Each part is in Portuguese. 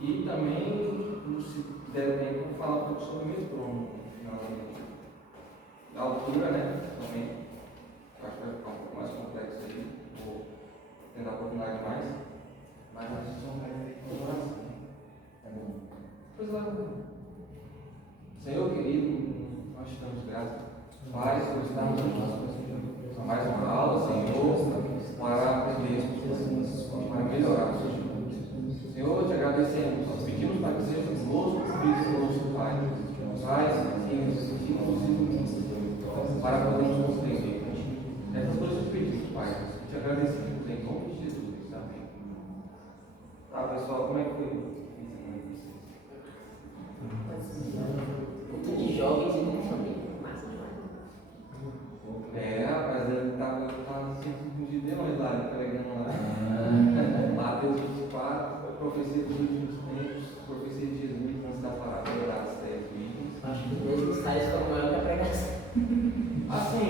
E também, se der tempo, falar um pouco sobre o metrô, na altura, né? Também, acho que vai ficar um pouco mais complexo aí, vou tentar aprofundar mais, mas a gente não vai ver oração. É bom. Pois lá, Senhor querido, nós te damos graças, Pai, por estarmos aqui. Mais uma aula, Senhor, para aprendermos, para melhorar o Senhor. Senhor, te agradecemos, pedimos para que seja conosco, Espírito conosco, Pai. Traz, para podermos compreender. Essas coisas que pedimos, Pai. Te agradecemos em nome de Jesus. Amém. Tá, pessoal, como é que foi? Muito de jovens e muito família. Massa demais. Rapaz, ele estava sendo de Deus lá, pregando lá. Mateus 24, profecia dos últimos tempos, profecia de Jesus antes da parábola das 10 virgens. Acho que os meus ensaios foram maior que a pregação. Assim,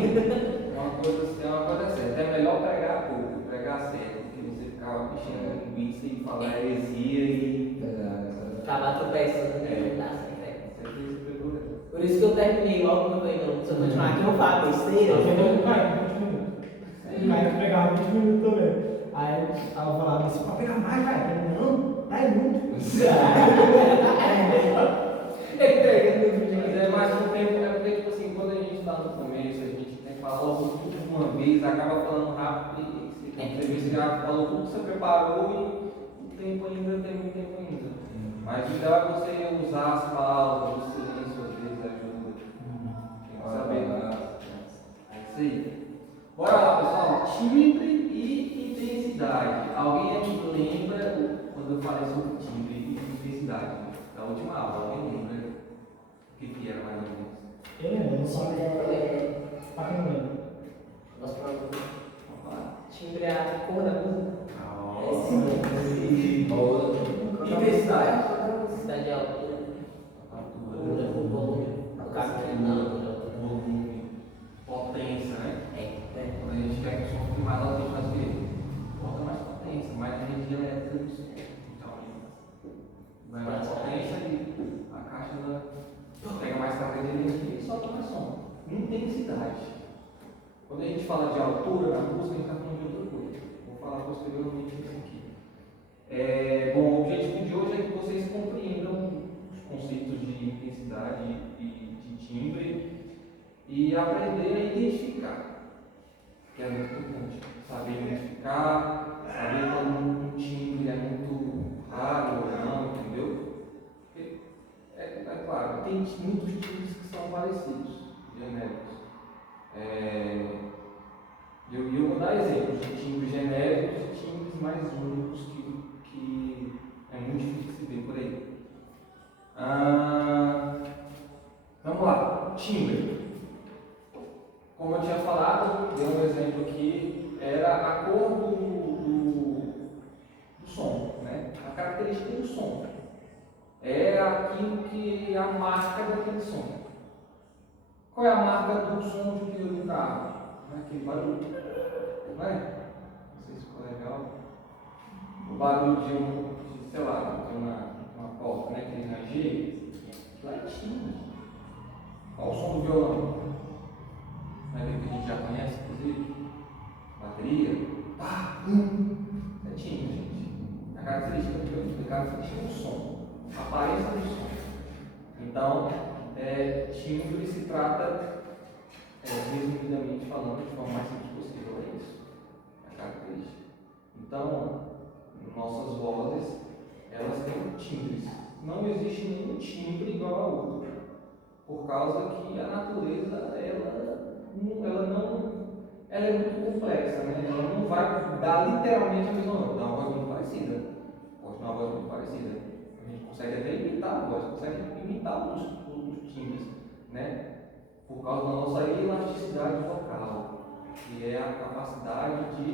é uma coisa certa. É melhor pregar pouco, pregar certo, do que você ficar mexendo com linguiça e falar heresia e. Acabar tropeçando, É. não dá certo. Certeza, pegou. Por isso que eu terminei logo, não falei, não, se eu continuar aqui eu não falo besteira. O Caio pegava 20 minutos também. Aí ela falava assim, pode pegar mais, cara. Não, dá muito. Mas no tempo, é porque, tipo assim, quando a gente está no começo, a gente tem que falar logo tudo de uma vez, acaba falando rápido e você vê se já falou tudo que você preparou e o tempo ainda tem muito tempo ainda. Mas o ideal é você usar as pausas, o silêncio, às vezes ajuda. Tem que saber. É isso aí. Bora lá, pessoal. Timbre e intensidade. Alguém lembra quando eu falei sobre timbre e intensidade? Da última aula, alguém lembra? O que era mais ou menos? Eu lembro, não só pra quem não lembra. Nossa, Vamos lá. timbre é a cor da música. Intensidade. Intensidade é a altura. Altura, O volume. O caminho. volume, potência, né? É. Quando a gente quer que o som fique mais alto, a gente faz o quê? Bota mais potência, mais energia elétrica do som. Então, vai mais potência e a caixa pega mais carga de energia e solta mais som. Intensidade. Quando a gente fala de altura na música, a gente está falando de outra coisa. Vou falar posteriormente isso aqui. Bom, o objetivo de hoje é que vocês compreendam os conceitos de intensidade e de timbre e aprender a identificar, que é muito importante. Saber identificar, saber quando um timbre é muito raro ou não, entendeu? Porque, é claro, tem muitos timbres que são parecidos, genéricos. Eu vou dar exemplos de timbres genéricos e timbres mais únicos que é muito difícil de se ver por aí. Vamos lá, timbre. Como eu tinha falado, dei um exemplo aqui, era a cor do som, né? A característica do som. É aquilo que é a marca daquele som. Qual é a marca do som de um do carro? Aquele barulho, não é? Não sei se ficou legal. O barulho de sei lá, de uma porta, né? Aquele ranger, aquilo é timbre. Qual o som do violão? Não é que a gente já conhece, inclusive? Bateria, pá, é timbre, gente. A característica que eu explicar é o som, a aparência do som. Então, timbre se trata, resumidamente falando, de forma mais simples possível, é isso. É a característica. Então, nossas vozes, elas têm timbres. Não existe nenhum timbre igual ao outro, por causa que a natureza, ela é muito complexa, né? Ela não vai dar literalmente a mesma nota, dá uma voz muito parecida. Pode dar uma voz muito parecida. A gente consegue até imitar a voz, consegue imitar os timbres, né? Por causa da nossa elasticidade vocal, que é a capacidade de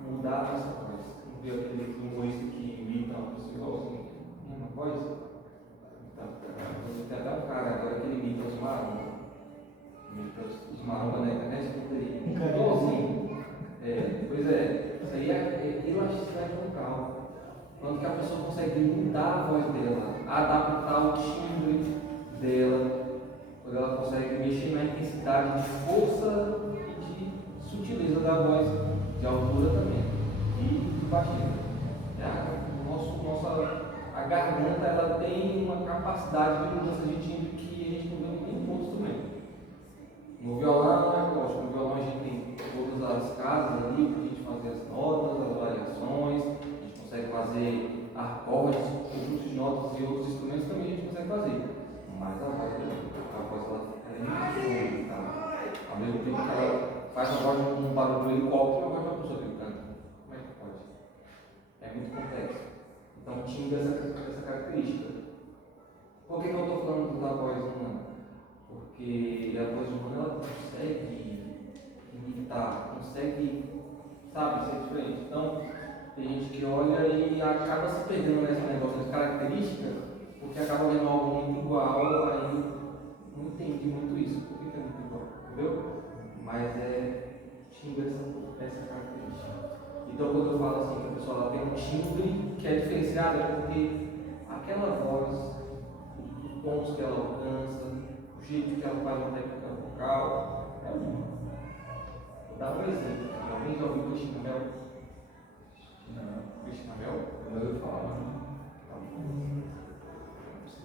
mudar a nossa voz. Vamos ver aquele humorista que imita uma pessoa igualzinho, mesma voz? Então, tem até um cara agora que ele imita os marombas. Imita os marombas na internet, igualzinho. Pois é, isso aí é elasticidade vocal. quando que a pessoa consegue mudar a voz dela, adaptar o timbre dela, quando ela consegue mexer na intensidade de força e de sutileza da voz, de altura também, e de baixeza. A garganta ela tem uma capacidade de mudança de timbre que a gente não vê em nenhum outro instrumento. No violão é lógico, no violão a gente tem todas as casas ali para a gente fazer as notas, as variações, a gente consegue fazer acordes, conjuntos de notas e outros instrumentos também a gente consegue fazer. Mas a voz ela é muito tá? Ao mesmo tempo que ela faz a voz de um barulho do helicóptero, a voz de uma pessoa que canta. Como é que pode? É muito complexo. Então tinha essa característica. Por que eu estou falando da voz humana? Porque a voz humana ela consegue imitar, consegue, sabe, ser diferente. Então, tem gente que olha e acaba se perdendo nesse negócio de característica, porque acaba vendo algo muito igual, aí não entendi muito isso. Por que é muito igual? Entendeu? Mas timbre essa característica. Então, quando eu falo assim que a pessoa ela tem um timbre que é diferenciado, é porque aquela voz, os tons que ela alcança, o jeito que ela faz uma técnica vocal, é uma. Vou dar um exemplo. Alguém já ouviu Cristina Mel? Cristina Mel? Eu ouvi falar.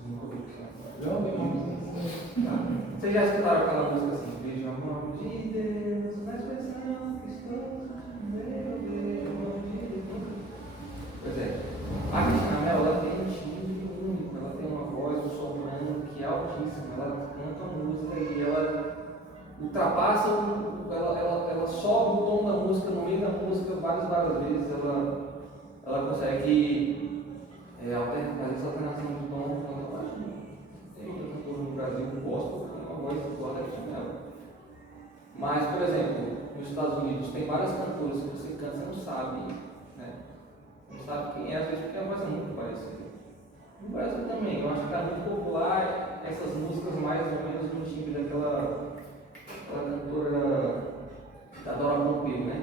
Nunca ouvi Cristina Mel. Já ouvi. Vocês já escutaram aquela música assim? Vejo a mão de Deus na expressão que estou. Pois é, a Cristina Mel ela tem um timbre único, ela tem uma voz, um soprano que é altíssima, ela canta música e ela ultrapassa, ela sobe o tom da música no meio da música várias vezes, ela consegue fazer essa alternação de tom, eu acho que tem outra cantora no Brasil que gosta, que tem uma voz igual a da Cristina Mel. Mas, por exemplo, nos Estados Unidos tem várias cantoras que você canta, você não sabe, né? Não sabe quem é, às vezes porque a voz é muito parecida. No Brasil também, eu acho que está muito popular essas músicas mais ou menos no timbre daquela cantora da Dora Pompeu, né?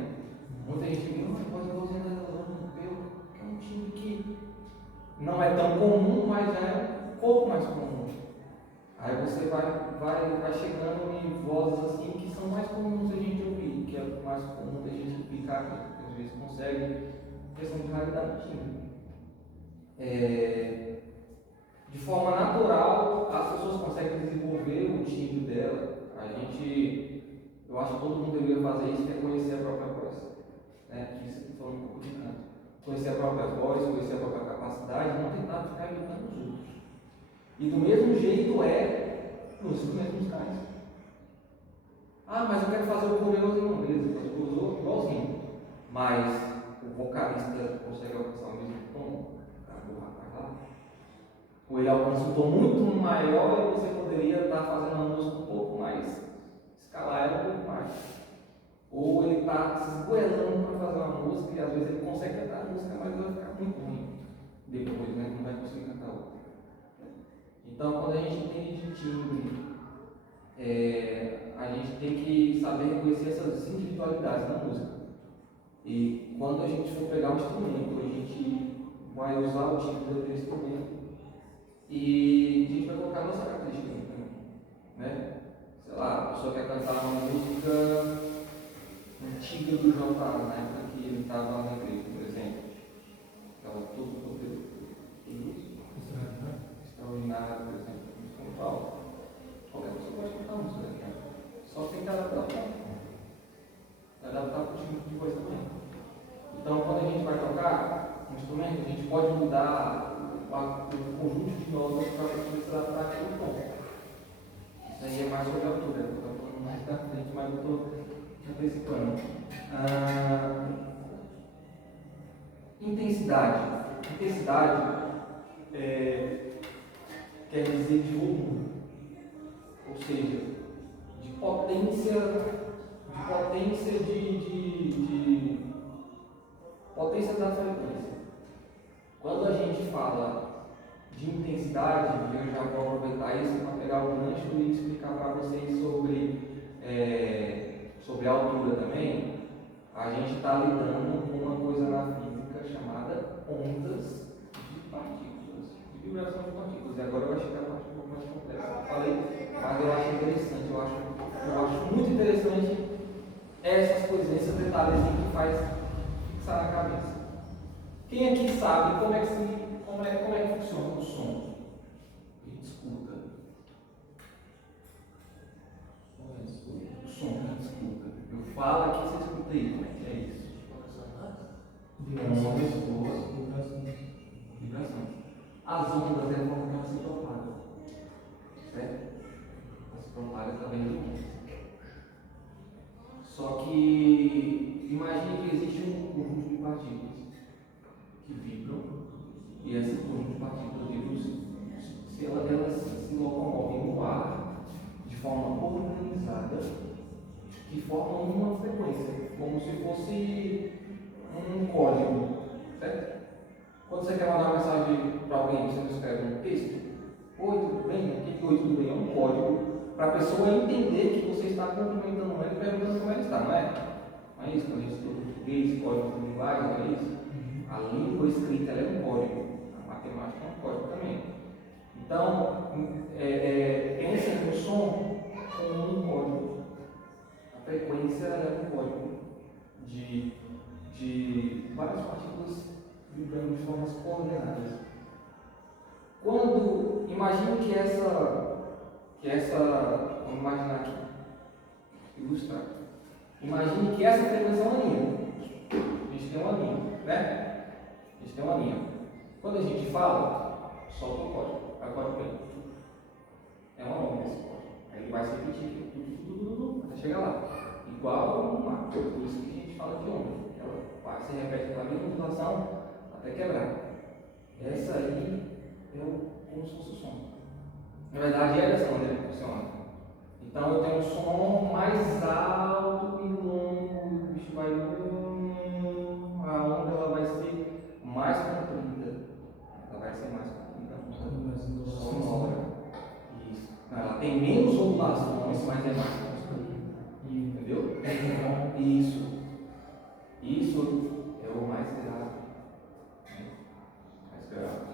Muita gente diz, a voz igualzinha da Dora Pompeu, que é um timbre que não é tão comum, mas é um pouco mais comum. Aí você vai chegando em vozes assim que são mais comuns a gente ouvir, que é mais comum a gente ficar, porque às vezes consegue questão de raridade do timbre. De forma natural, as pessoas conseguem desenvolver o timbre dela. Eu acho que todo mundo deveria fazer isso, que é conhecer a própria voz. Né? Que isso eu falando um pouco de canto. Conhecer a própria voz, conhecer a própria capacidade, não tentar ficar imitando os outros. E do mesmo jeito nos instrumentos musicais. Ah, mas eu quero fazer o coreoso não, beleza, faz o coreoso igualzinho. Mas o vocalista consegue alcançar o mesmo tom? Cara, do rapaz lá. Ou ele alcança um tom muito maior e você poderia estar fazendo uma música um pouco mais, escalar ela um pouco mais. Ou ele está se esgoelando para fazer uma música e às vezes ele consegue cantar a música, mas vai ficar muito ruim depois, né? Não vai conseguir cantar outra. Então, quando a gente entende de timbre, a gente tem que saber reconhecer essas individualidades na música. E quando a gente for pegar um instrumento, a gente vai usar o timbre daquele instrumento e a gente vai colocar a nossa característica também, né? Sei lá, a pessoa quer cantar uma música antiga do Jota, na época que ele estava na igreja, por exemplo. Estava tudo extraordinário, por exemplo, em São Paulo. Qualquer pessoa pode cantar música, né? Só tem que adaptar o tempo. Adaptar para o tipo de voz também. Então, quando a gente vai tocar um instrumento, a gente pode mudar o conjunto de notas para a pessoa se adaptar àquele tom. Isso aí é mais sobre a altura. Eu estou falando mais da frente, mas eu estou antecipando. Intensidade. Intensidade quer dizer de volume, ou seja, de potência potência da frequência. Quando a gente fala de intensidade, eu já vou aproveitar isso para pegar o gancho e explicar para vocês sobre a altura também. A gente está lidando com uma coisa na física chamada ondas partículas, de vibração de partículas. E agora vai chegar a parte um pouco mais complexa. Eu falei, mas eu acho interessante, eu acho muito interessante essas coisas, esses detalhes que faz fixar na cabeça. Quem aqui sabe como é que funciona o som? A gente escuta. O som que a gente escuta. Eu falo aqui, você escuta aí. Como é que é isso? Vibração. As ondas é a forma que elas se propagam. Certo? Elas se propagam através do som. Só que imagine que existe um conjunto de partículas que vibram, e esse conjunto de partículas vibram se elas se locomovem no ar de forma organizada, que formam uma frequência, como se fosse um código, certo? Quando você quer mandar uma mensagem para alguém, você não escreve um texto. Oi, tudo bem? O que oi, tudo bem? É um código para a pessoa entender que você está cumprimentando ela e perguntando como ela está, não é? Não é isso? Quando a gente estuda português, código de linguagem, não é isso? A língua escrita ela é um código, a matemática é um código também. Então, pensa no som como um código. A frequência é um código de várias partículas vibrando de formas coordenadas. Imagine que vamos imaginar aqui, ilustrar. Imagine que essa frequência é uma linha. A gente tem uma linha, né? A gente tem uma linha. Quando a gente fala, solta o código. Aí o código vem. É uma onda esse código. Aí ele vai se repetir até chegar lá. Igual um mar. Por isso que a gente fala de onda. Ela se repete com a mesma ondulação até quebrar. Essa aí como se fosse o som. Na verdade, é dessa maneira que funciona. Então eu tenho um som mais alto e longo, o bicho vai a onda ela vai ser mais comprida. Ela vai ser mais comprida. Sonora. Isso. Ela tem menos ondulações, mas é mais comprida. Entendeu? Isso é o mais grave. Mais grave.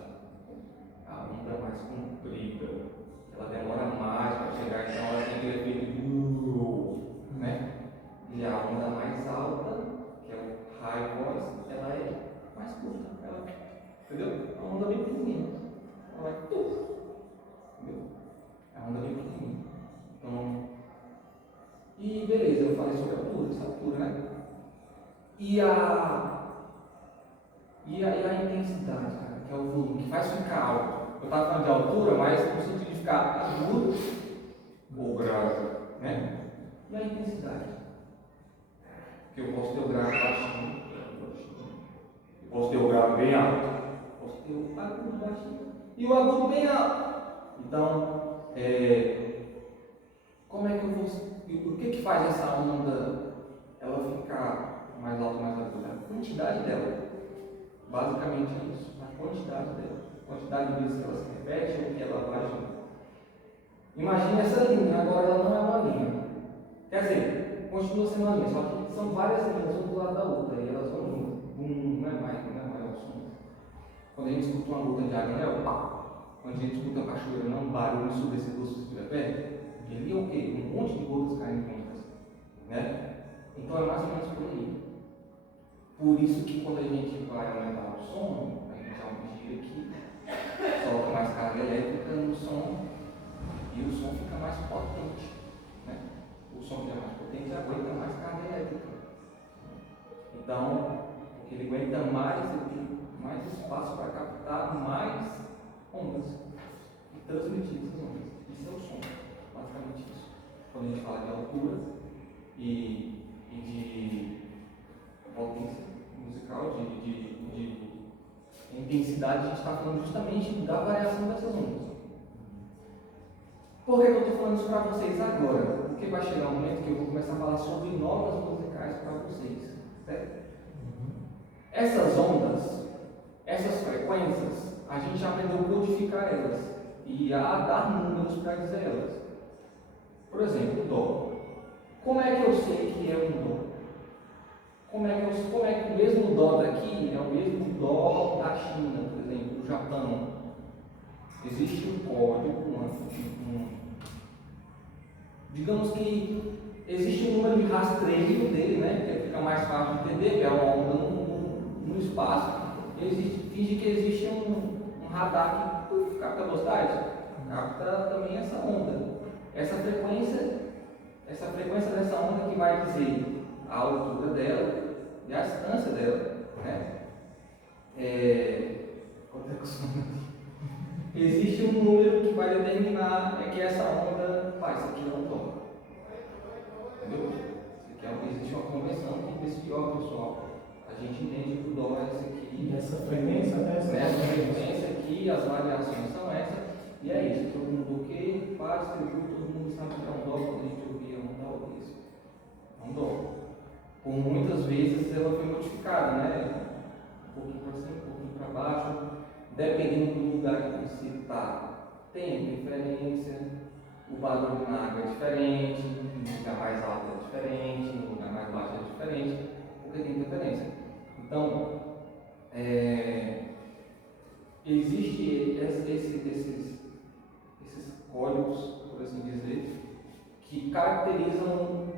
A onda mais comprida, ela demora mais para chegar, então ela tem aquele efeito, né? E a onda mais alta, que é o high voice, ela é mais curta, entendeu? A onda bem pequenininha, ela vai entendeu? É a onda bem pequenininha. Então, e beleza, eu falei sobre a altura, essa altura, né? E a intensidade, cara, que é o volume, que faz ficar alto. Eu estava falando de altura, mas no sentido de ficar agudo ou grave, né? E a intensidade? Porque eu posso ter o grave baixinho, eu posso ter o grave bem alto, eu posso ter o agudo baixinho e o agudo bem alto. Então, como é que eu vou... O que faz essa onda ela ficar mais alta, mais aguda? A quantidade dela. Basicamente é isso, a quantidade dela. A quantidade de vezes que ela se repete ou que ela vai junto. Imagine essa linha, agora ela não é uma linha. Quer dizer, continua sendo uma linha, só que são várias linhas, uma do lado da outra, e elas vão junto. Não é mais o som. Quando a gente escuta uma gota de água, não é o pá. Quando a gente escuta a cachoeira, não é um barulho ensurdecedor se você estiver perto. Ele é o quê? Um monte de gotas caindo juntas. Né? Então é mais ou menos por aí. Por isso que quando a gente vai aumentar o som, a gente aumenta aqui, solta mais carga elétrica no som e o som fica mais potente. Né? O som que é mais potente aguenta mais carga elétrica. Então, ele aguenta mais, ele tem mais espaço para captar mais ondas e transmitir essas ondas. Isso é o som, basicamente isso. Quando a gente fala de altura e de potência musical, de intensidade, a gente está falando justamente da variação dessas ondas. Por que eu estou falando isso para vocês agora? Porque vai chegar um momento que eu vou começar a falar sobre notas musicais para vocês, certo? Essas ondas, essas frequências, a gente já aprendeu a codificar elas e a dar números para dizer elas. Por exemplo, o dó. Como é que eu sei que é um dó? como é que o mesmo dó daqui é o mesmo dó da China, por exemplo, do Japão. Existe um código, digamos que existe um número de rastreio dele, né? Que fica mais fácil de entender, que é uma onda no espaço. Finge que existe um radar que capta a velocidade, capta também essa onda. Essa frequência dessa onda que vai dizer a altura dela e a distância dela, né? Existe um número que vai determinar que essa onda, isso aqui é um dó. Entendeu? Existe uma convenção que desse ó, pessoal. A gente entende que o dó é esse aqui. E essa frequência dessa? Essa frequência aqui, as variações são essas. E é isso. Todo mundo que faz, escreveu, todo mundo sabe que é um dó. Quando a gente ouvia um dó, isso. É um dó. Por muitas vezes ela foi modificada, né? Um pouquinho para cima, um pouquinho para baixo. Dependendo do lugar que você está, tem diferença. O barulho na água é diferente, no lugar mais alto é diferente, no lugar mais baixo é diferente, porque tem diferença. Então, existe esses códigos, por assim dizer, que caracterizam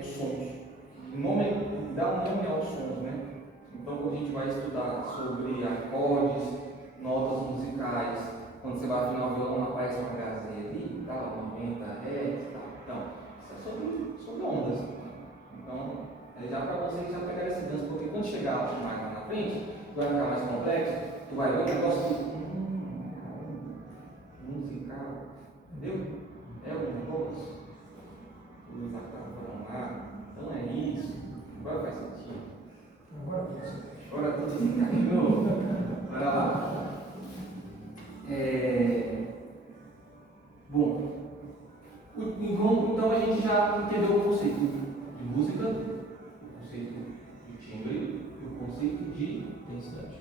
os sons, dá um nome aos sons, né? Então, quando a gente vai estudar sobre acordes, notas musicais, quando você vai afinar o violão, aparece uma casinha ali, tal, 90 Hz, tal. Então, isso é sobre ondas. Então, já para vocês já pegar esse gancho, porque quando chegar mais lá na frente, vai ficar mais complexo, tu vai ver um negócio de musical, entendeu? É um negócio. Luz acaba lá, então é isso. Agora faz sentido. Agora tudo se encaixou. Olha lá. Bom, então a gente já entendeu o conceito de música, o conceito de timbre e o conceito de intensidade.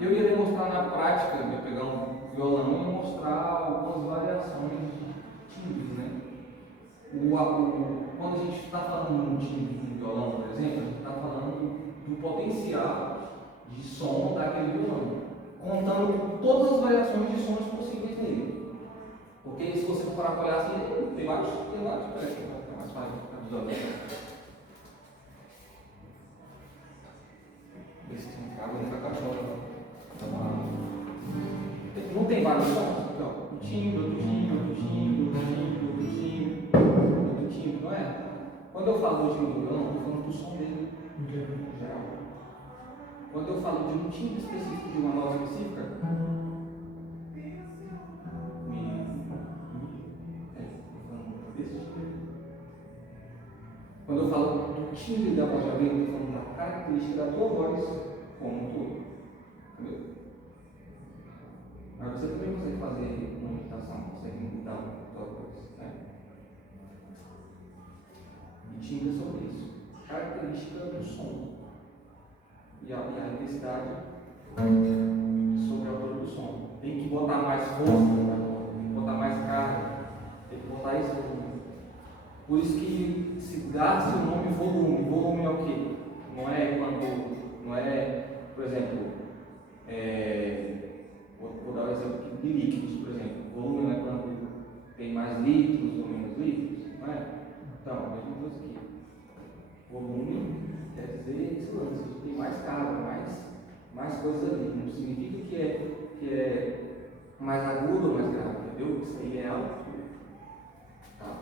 Eu ia demonstrar na prática, eu ia pegar um violão e mostrar algumas variações de timbres, né? Quando a gente está falando de um timbre de um violão, por exemplo, a gente está falando do potencial de som daquele violão, contando todas as variações de sons possíveis nele. Porque se você for parar para olhar assim, tem vários, peraí, vai ficar mais fácil para visualizar. Vê se tem um cabo, não vai cachorro. Não tem vários sons? Então, o timbre, outro timbre, outro timbre, outro timbre, outro timbre, outro timbre, não é? Quando eu falo do timbre do violão, eu estou falando do som dele, em geral. Quando eu falo de um timbre específico, de uma nota específica, quando eu falo do timbre da voz de alguém, eu estou falando da característica da tua voz como um todo. Entendeu? Mas você também consegue fazer uma imitação, consegue imitar a tua voz, né? E timbre é sobre isso. Característica do som. E a intensidade sobre a altura do som. Tem que botar mais força, tem que botar mais carga, tem que botar isso tudo. Por isso que se dá-se o nome volume. Volume é o quê? Não é, por exemplo, vou dar um exemplo aqui de líquidos, por exemplo. Volume não é quando tem mais litros ou menos litros, não é? Então, a mesma coisa aqui. Volume quer dizer esse lance, tem mais carga, mais coisas ali. Não significa que é mais agudo ou mais grave, entendeu? Isso aí é altura. Tá.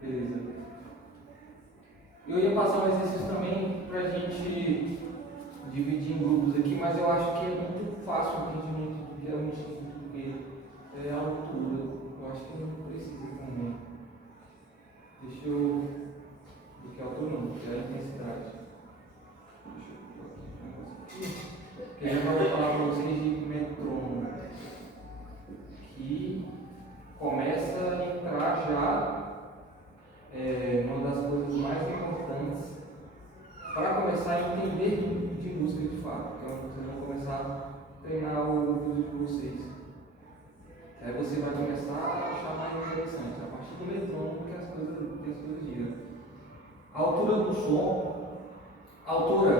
Beleza. Eu ia passar um exercício também para a gente dividir em grupos aqui, mas eu acho que é muito fácil o entendimento do que é um instinto, porque é a altura. Eu acho que não precisa também. Deixa eu. Do que é a altura, não, porque é a intensidade. Deixa eu pôr aqui um negócio aqui. Que eu vou falar para vocês de metrônomo, que começa a entrar já uma das coisas mais importantes para começar a entender de música de fato. Então vocês vão começar treinar o ouvido de vocês. Aí você vai começar a achar mais interessante, a partir do eletrônico que as coisas giram. A altura do som, agora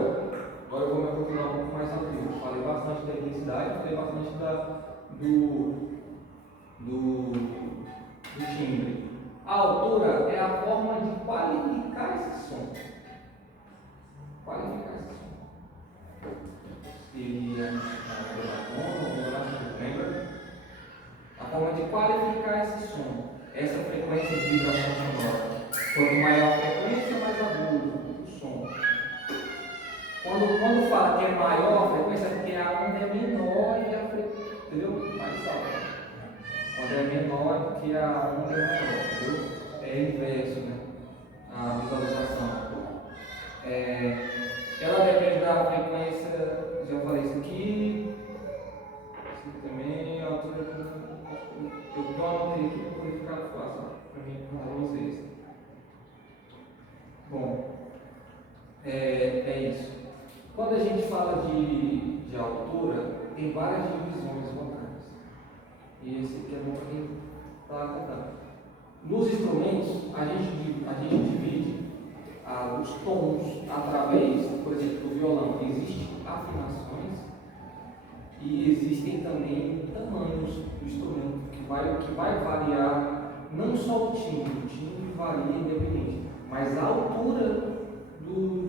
eu vou me aprofundar um pouco mais na teoria. Falei bastante da intensidade, falei bastante do timbre. A altura é a forma de qualificar esse som. Qualificar esse som. Ele é lembra? A forma de qualificar esse som, essa frequência de vibração sonora. Quanto maior a frequência, mais agudo o som. Quando fala que é maior a frequência, é porque a onda é menor e a frequência, entendeu? Mais alta. Quando é menor é porque a onda é maior, entendeu? É inverso, né? A visualização. Ela depende da frequência, já falei isso aqui. Isso também, a altura. Eu anotei aqui para poder ficar fácil para mim com vocês. Bom, é isso. Quando a gente fala de altura, tem várias divisões vocais. E esse aqui é bom para quem está cantando. Nos instrumentos, a gente divide os tons através, por exemplo, do violão. Existem afinações e existem também tamanhos do instrumento que vai variar não só o timbre varia independente, mas a altura do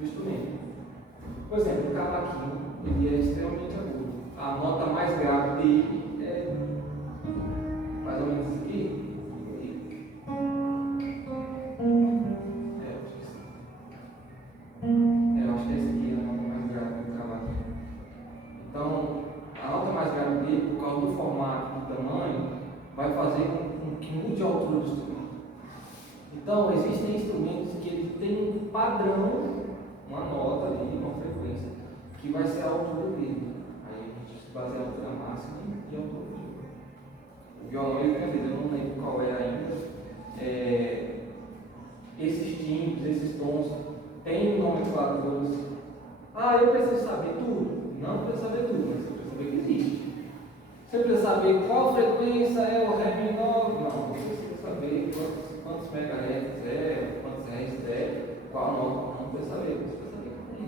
instrumento. Por exemplo, o cavaquinho, ele é extremamente agudo. A nota mais grave dele é mais ou menos isso aqui. Eu acho que é esse aqui a nota mais grave do cavaquinho. Então, a nota mais grave dele, por causa do formato, do tamanho, vai fazer com que mude a altura do instrumento. Então, existem instrumentos que ele tem um padrão, uma nota ali, uma frequência, que vai ser a altura dele. Aí a gente se baseia na altura máxima e a altura do violão. O violão ele tem, eu não lembro qual é ainda. Esses timbres, esses tons, tem nomenclaturas. Eu preciso saber tudo? Não precisa saber tudo, mas você precisa saber que existe. Você precisa saber qual frequência é o Ré menor? Não, você precisa saber quantos megahertz é, quantos hertz é, qual nota. Não precisa saber, você precisa saber o que é.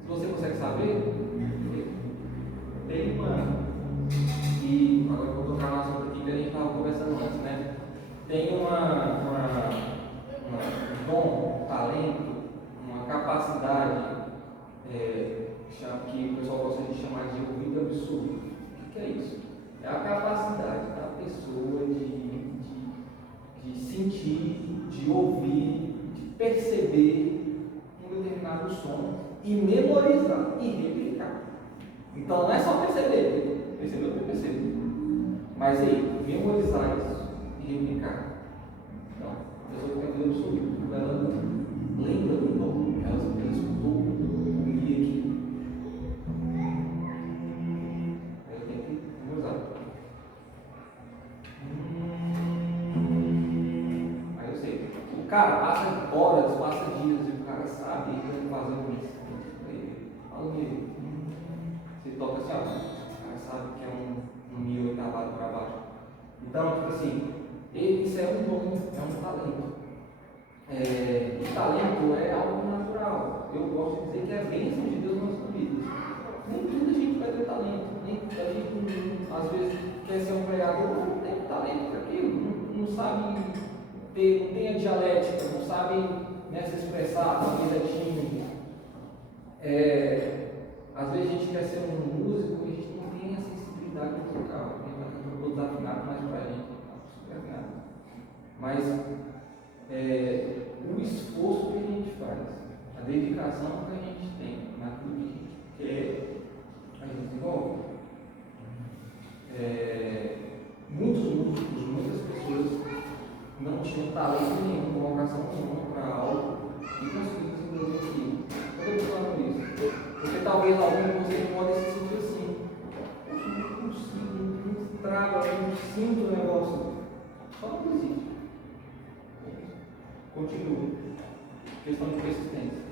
Se você consegue saber, tem uma. E agora eu vou tocar na assunto aqui que a gente estava conversando antes, né? Tem um dom, talento, uma capacidade que o pessoal gosta de chamar de ouvido absoluto. O que é isso? É a capacidade da pessoa de sentir, de ouvir, de perceber um determinado som e memorizar e replicar. Então não é só perceber, perceber o que eu percebo, mas aí, memorizar isso e replicar. Então, a pessoa que tem ouvido absoluto, ela lembra do dom, ela escutou o guia aqui. Aí eu tenho que memorizar. Aí eu sei. O cara passa horas, passa dias e o cara sabe que ele está fazendo isso. Aí, fala comigo. Você toca assim, ó. O cara sabe que é um mi oitavado para baixo. Então, tipo assim, isso é um dom, é um talento. E talento é algo natural. Eu gosto de dizer que é a bênção de Deus nas nossas vidas. Nem tudo a gente vai ter talento. Nem a gente, às vezes, quer ser um pregador, não tem talento para aquilo. Não sabe não tem a dialética, não sabe se expressar, talvez é tímido. Às vezes a gente quer ser um músico e a gente não tem a sensibilidade musical. A gente vai cantar todo desafinado, mas para a gente está super afinado. Mas o esforço que a gente faz, a dedicação que a gente tem naquilo que a gente quer, a gente desenvolve. Muitos músicos, muitas pessoas não tinham talento nenhum, vocação nenhuma para algo e conseguiram desenvolver aquilo. Por que eu estou falando isso? Porque talvez algum de vocês pode se sentir assim. Poxa, eu não consigo, não trago, eu não sinto o negócio. Só não existe. Continua. Questão de persistência.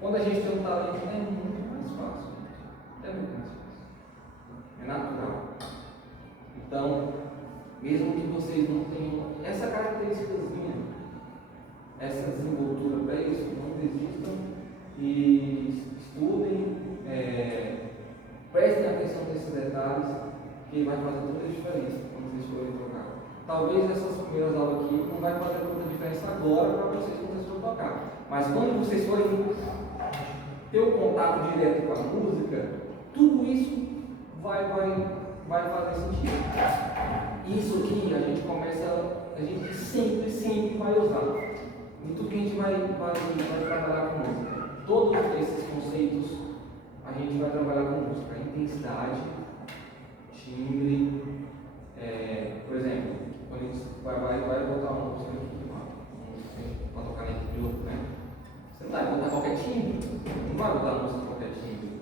Quando a gente tem um talento, é muito mais fácil. É muito mais fácil. É natural. Então, mesmo que vocês não tenham essa característicazinha, essa desenvoltura para isso, não desistam e estudem, prestem atenção nesses detalhes, que vai fazer toda a diferença quando vocês forem tocar. Talvez essas primeiras aulas aqui não vai fazer tanta diferença agora para vocês quando vocês forem tocar, mas quando vocês forem ter o contato direto com a música, tudo isso vai fazer sentido. Isso aqui a gente sempre vai usar. Em tudo que a gente vai trabalhar com música. Todos esses conceitos a gente vai trabalhar com música. Intensidade, timbre, por exemplo, quando a gente vai botar uma música aqui, para tocar dentro de outro, né? Você não vai botar qualquer timbre, não vai botar música qualquer timbre.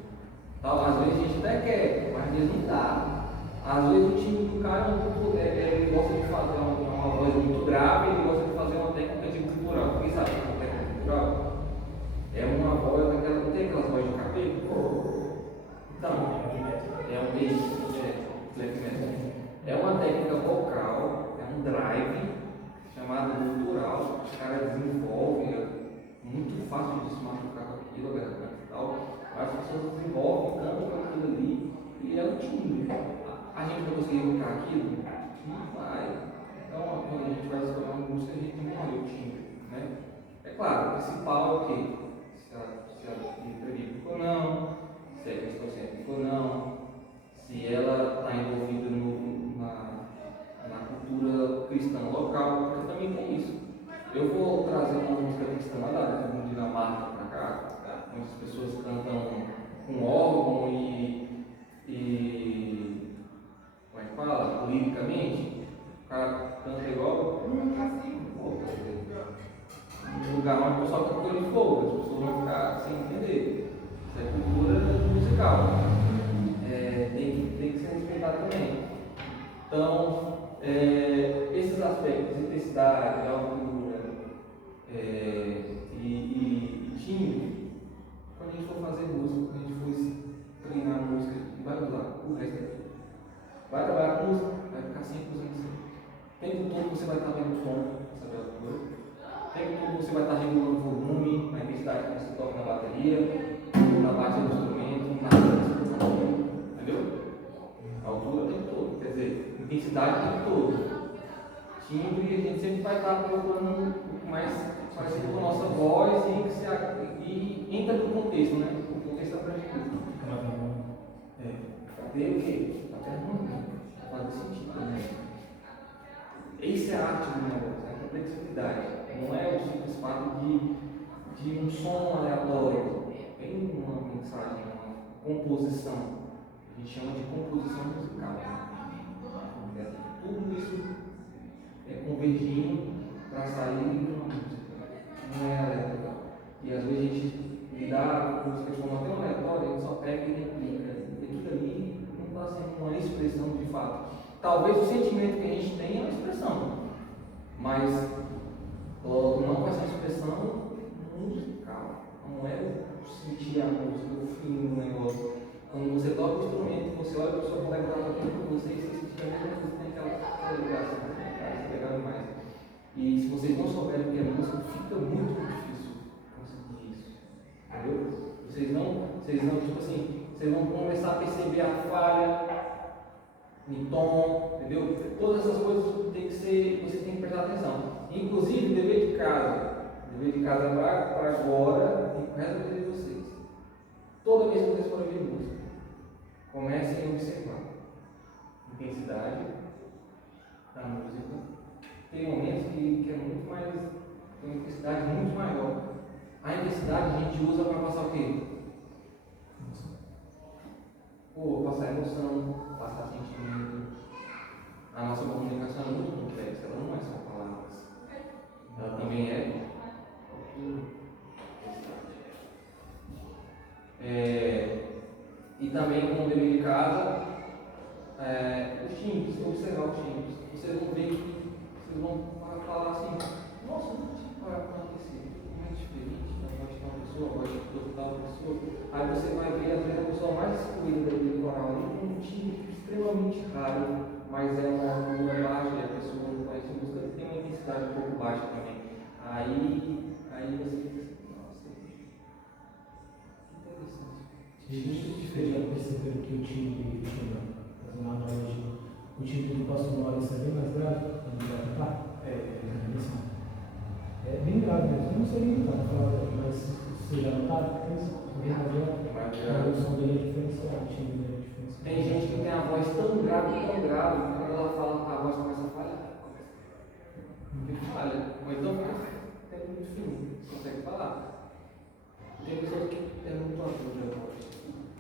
Então, às vezes a gente até quer, mas às vezes não dá. Às vezes o timbre do cara ele gosta de fazer uma voz muito grave, ele gosta de fazer uma técnica de gutural. Quem sabe o que é uma técnica de gutural? É uma voz daquela, não tem aquelas vozes de cabelo? Então, é um peixe, é uma técnica vocal, é um drive chamado gutural. Os caras desenvolvem, é muito fácil de se machucar com aquilo, a garganta e tal. As pessoas desenvolvem, cantam com aquilo ali e é um timbre. A gente vai conseguir tocar aquilo? Não vai. Então, quando a gente vai escolher uma música, a gente tem que olhar o timbre, né? É claro, o principal é o quê? Se a letra bíblica ou não, se é cristocêntrica ou não, se ela está envolvida na cultura cristã local, porque também tem isso. Eu vou trazer uma música cristã lá da Dinamarca para cá, muitas pessoas cantam com órgão e como é que fala? Liricamente, o cara canta igual um lugar onde o pessoal canta coisa de fogo, as pessoas vão ficar sem entender. Isso é cultura musical. Tem que ser respeitado também. Então, esses aspectos, intensidade, altura e timbre, quando a gente for fazer música, quando a gente for treinar música, vai usar o resto aqui. Vai trabalhar com música, vai ficar 100% assim. O tempo todo você vai estar vendo o som, sabe a altura. O tempo todo você vai estar regulando o volume, a intensidade que você toca na bateria, na base do instrumento, na instrumento, entendeu? A altura o tempo todo, quer dizer, intensidade o tempo todo. Timbre, a gente sempre vai estar procurando mais parecido com a nossa voz e entra no contexto, né? O contexto abrange tudo. Cadê o quê? Até harmonia, fazer sentido também. Essa é a arte do negócio, é a complexidade. Não é o simples fato de um som aleatório. Tem uma mensagem, uma composição. A gente chama de composição musical. Tudo isso convergindo para sair de uma música. Não é aleatório. E às vezes a gente lidar com música de forma tão aleatória, a gente só pega e replica. E aquilo ali não está sendo uma expressão de fato. Talvez o sentimento que a gente tem é uma expressão, mas não com essa expressão musical. Não é sentir a música, o fim do negócio. Quando você toca o instrumento, você olha para a pessoa colega que está tocando com você e você sente a mesma coisa, tem aquela ligação. Isso é legal demais. E se vocês não souberem o que é música, fica muito difícil conseguir isso. Entendeu? Vocês não, tipo assim, vocês vão começar a perceber a falha em tom, entendeu? Todas essas coisas tem que ser, vocês têm que prestar atenção. Inclusive, dever de casa para agora e para o resto da vida de vocês. Toda vez que vocês forem ouvir música, comecem a observar intensidade da música. Tem momentos que é muito mais, tem uma intensidade muito maior. A intensidade a gente usa para passar o quê? Passar emoção, passar sentimento. A nossa comunicação é muito complexa, ela não é só palavras. Ela também é e também, como dever de casa, os timbres, observar os timbres. Vocês vão ver que vocês vão falar assim: nossa, não tinha parado para acontecer, totalmente diferente da voz de tal pessoa, a voz de tal pessoa. sei nem então, mas você já notaram depois? Sobre razão, o som dele é diferenciado, o timbre dele é diferenciado. Tem gente que tem a voz tão grave, que quando ela fala, a voz começa a falhar. Porque falha. Ou então fica muito fino, você consegue falar. Tem pessoas que têm muito agudo a voz.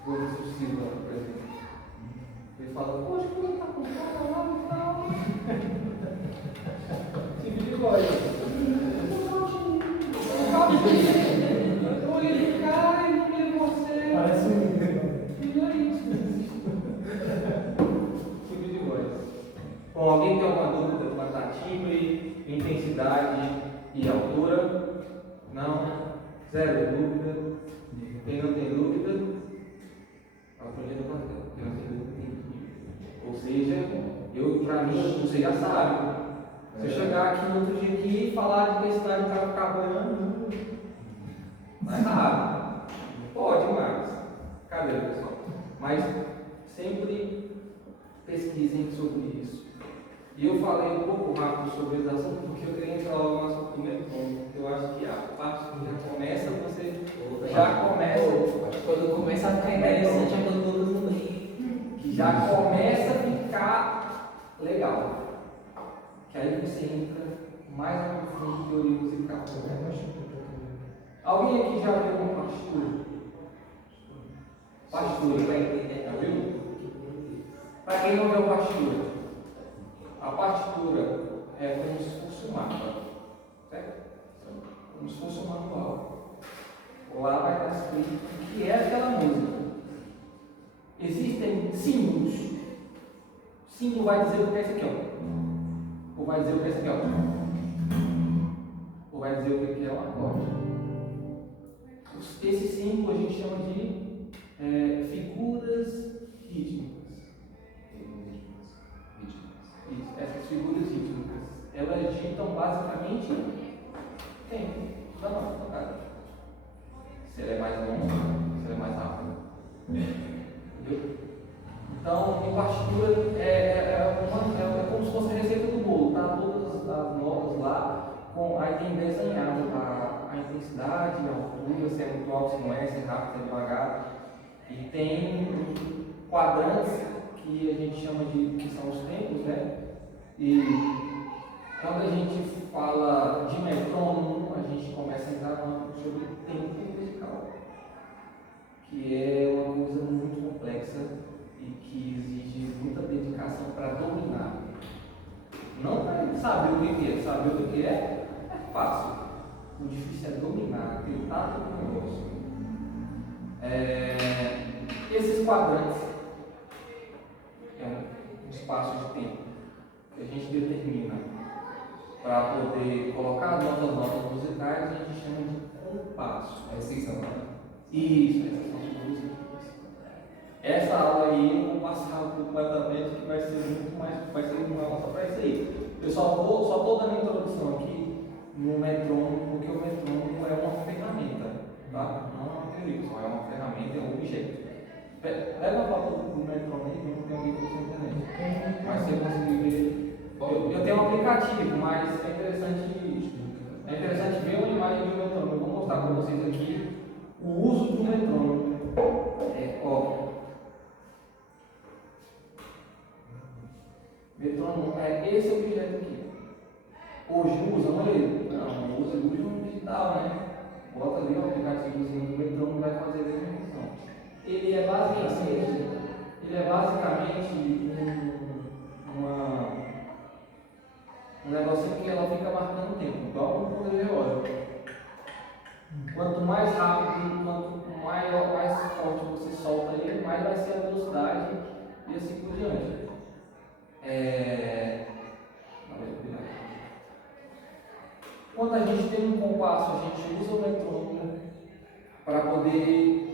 Vou ver se o Silva, por exemplo. Ele fala, poxa, como ele tá com fome lá no final? Esse vídeo agora. Eu olhei pro cara e não vi você. Parece um. Tipo de voz. Bom, alguém tem alguma dúvida quanto a timbre, intensidade e altura? Não? Zero dúvida? Quem não tem dúvida? Aprendendo a bater. Quem não tem dúvida tem que. Ou seja, pra mim, você já sabe. Se eu chegar aqui no outro dia aqui e falar de intensidade do cara ficar banhando, vai errado. Pode, mas. Cadê, pessoal? Mas sempre pesquisem sobre isso. E eu falei um pouco rápido sobre esse assunto porque eu queria entrar logo no assunto do metrônomo. Eu acho que a parte que já começa, você já começa. Quando começa a ficar interessante, é quando todos no meio. Que já começa a ficar legal. Que aí você entra mais a fundo de teoria musical. Alguém aqui já viu uma partitura? Partitura, já viu? Para quem não viu partitura, a partitura é como se fosse um mapa, certo? Como se fosse um manual. Lá vai estar escrito o que é aquela música. Existem símbolos. Símbolo vai dizer o que é isso aqui, ó. Ou vai dizer o que é isso aqui, ó. Ou vai dizer o que é um acorde. Esse símbolo a gente chama de figuras rítmicas. Isso, essas figuras rítmicas, elas ditam basicamente tempo da nota, cara. Se ela é mais longa, se ela é mais rápida. Entendeu? Então, em partitura é como se fosse a receita do bolo, tá? Todas as notas lá, aí tem desenhado a intensidade, a altura, se é muito alto, se não é, se é rápido, se é devagar. E tem quadrantes que a gente chama que são os tempos, né? E quando a gente fala de metrônomo, a gente começa a entrar sobre tempo musical, que é uma coisa muito complexa e que exige muita dedicação para dominar. Não para saber o que é, saber o que é fácil. O difícil é dominar, ter o tato do negócio. Esses quadrantes é um espaço de tempo que a gente determina para poder colocar nossas notas musicais, a gente chama de compasso. É extensão, né? Isso, essas são as músicas. Essa aula aí eu vou passar completamente, que vai ser muito mais, vai ser uma aula só para isso aí. Eu só estou dando a introdução aqui no metrônomo, porque o metrônomo é uma ferramenta, tá? Não é uma teoria, só é uma ferramenta, é um objeto. Leva a foto do metrônomo aí, não tem alguém que você entender. Mas você conseguir ver. Eu tenho um aplicativo, mas é interessante ver uma imagem do metrônomo. Eu vou mostrar para vocês aqui o uso do metrônomo. Metrônomo é esse objeto aqui. Hoje usa ele? Não, usa um digital, né? Bota ali o aplicativozinho do metrônomo e vai fazer a mesma função. Ele é basicamente um negocinho que ela fica marcando o tempo, igual um poder relógio. Quanto mais rápido, quanto mais forte você solta ele, mais vai ser a velocidade e assim por diante. Quando a gente tem um compasso, a gente usa o metrônomo para poder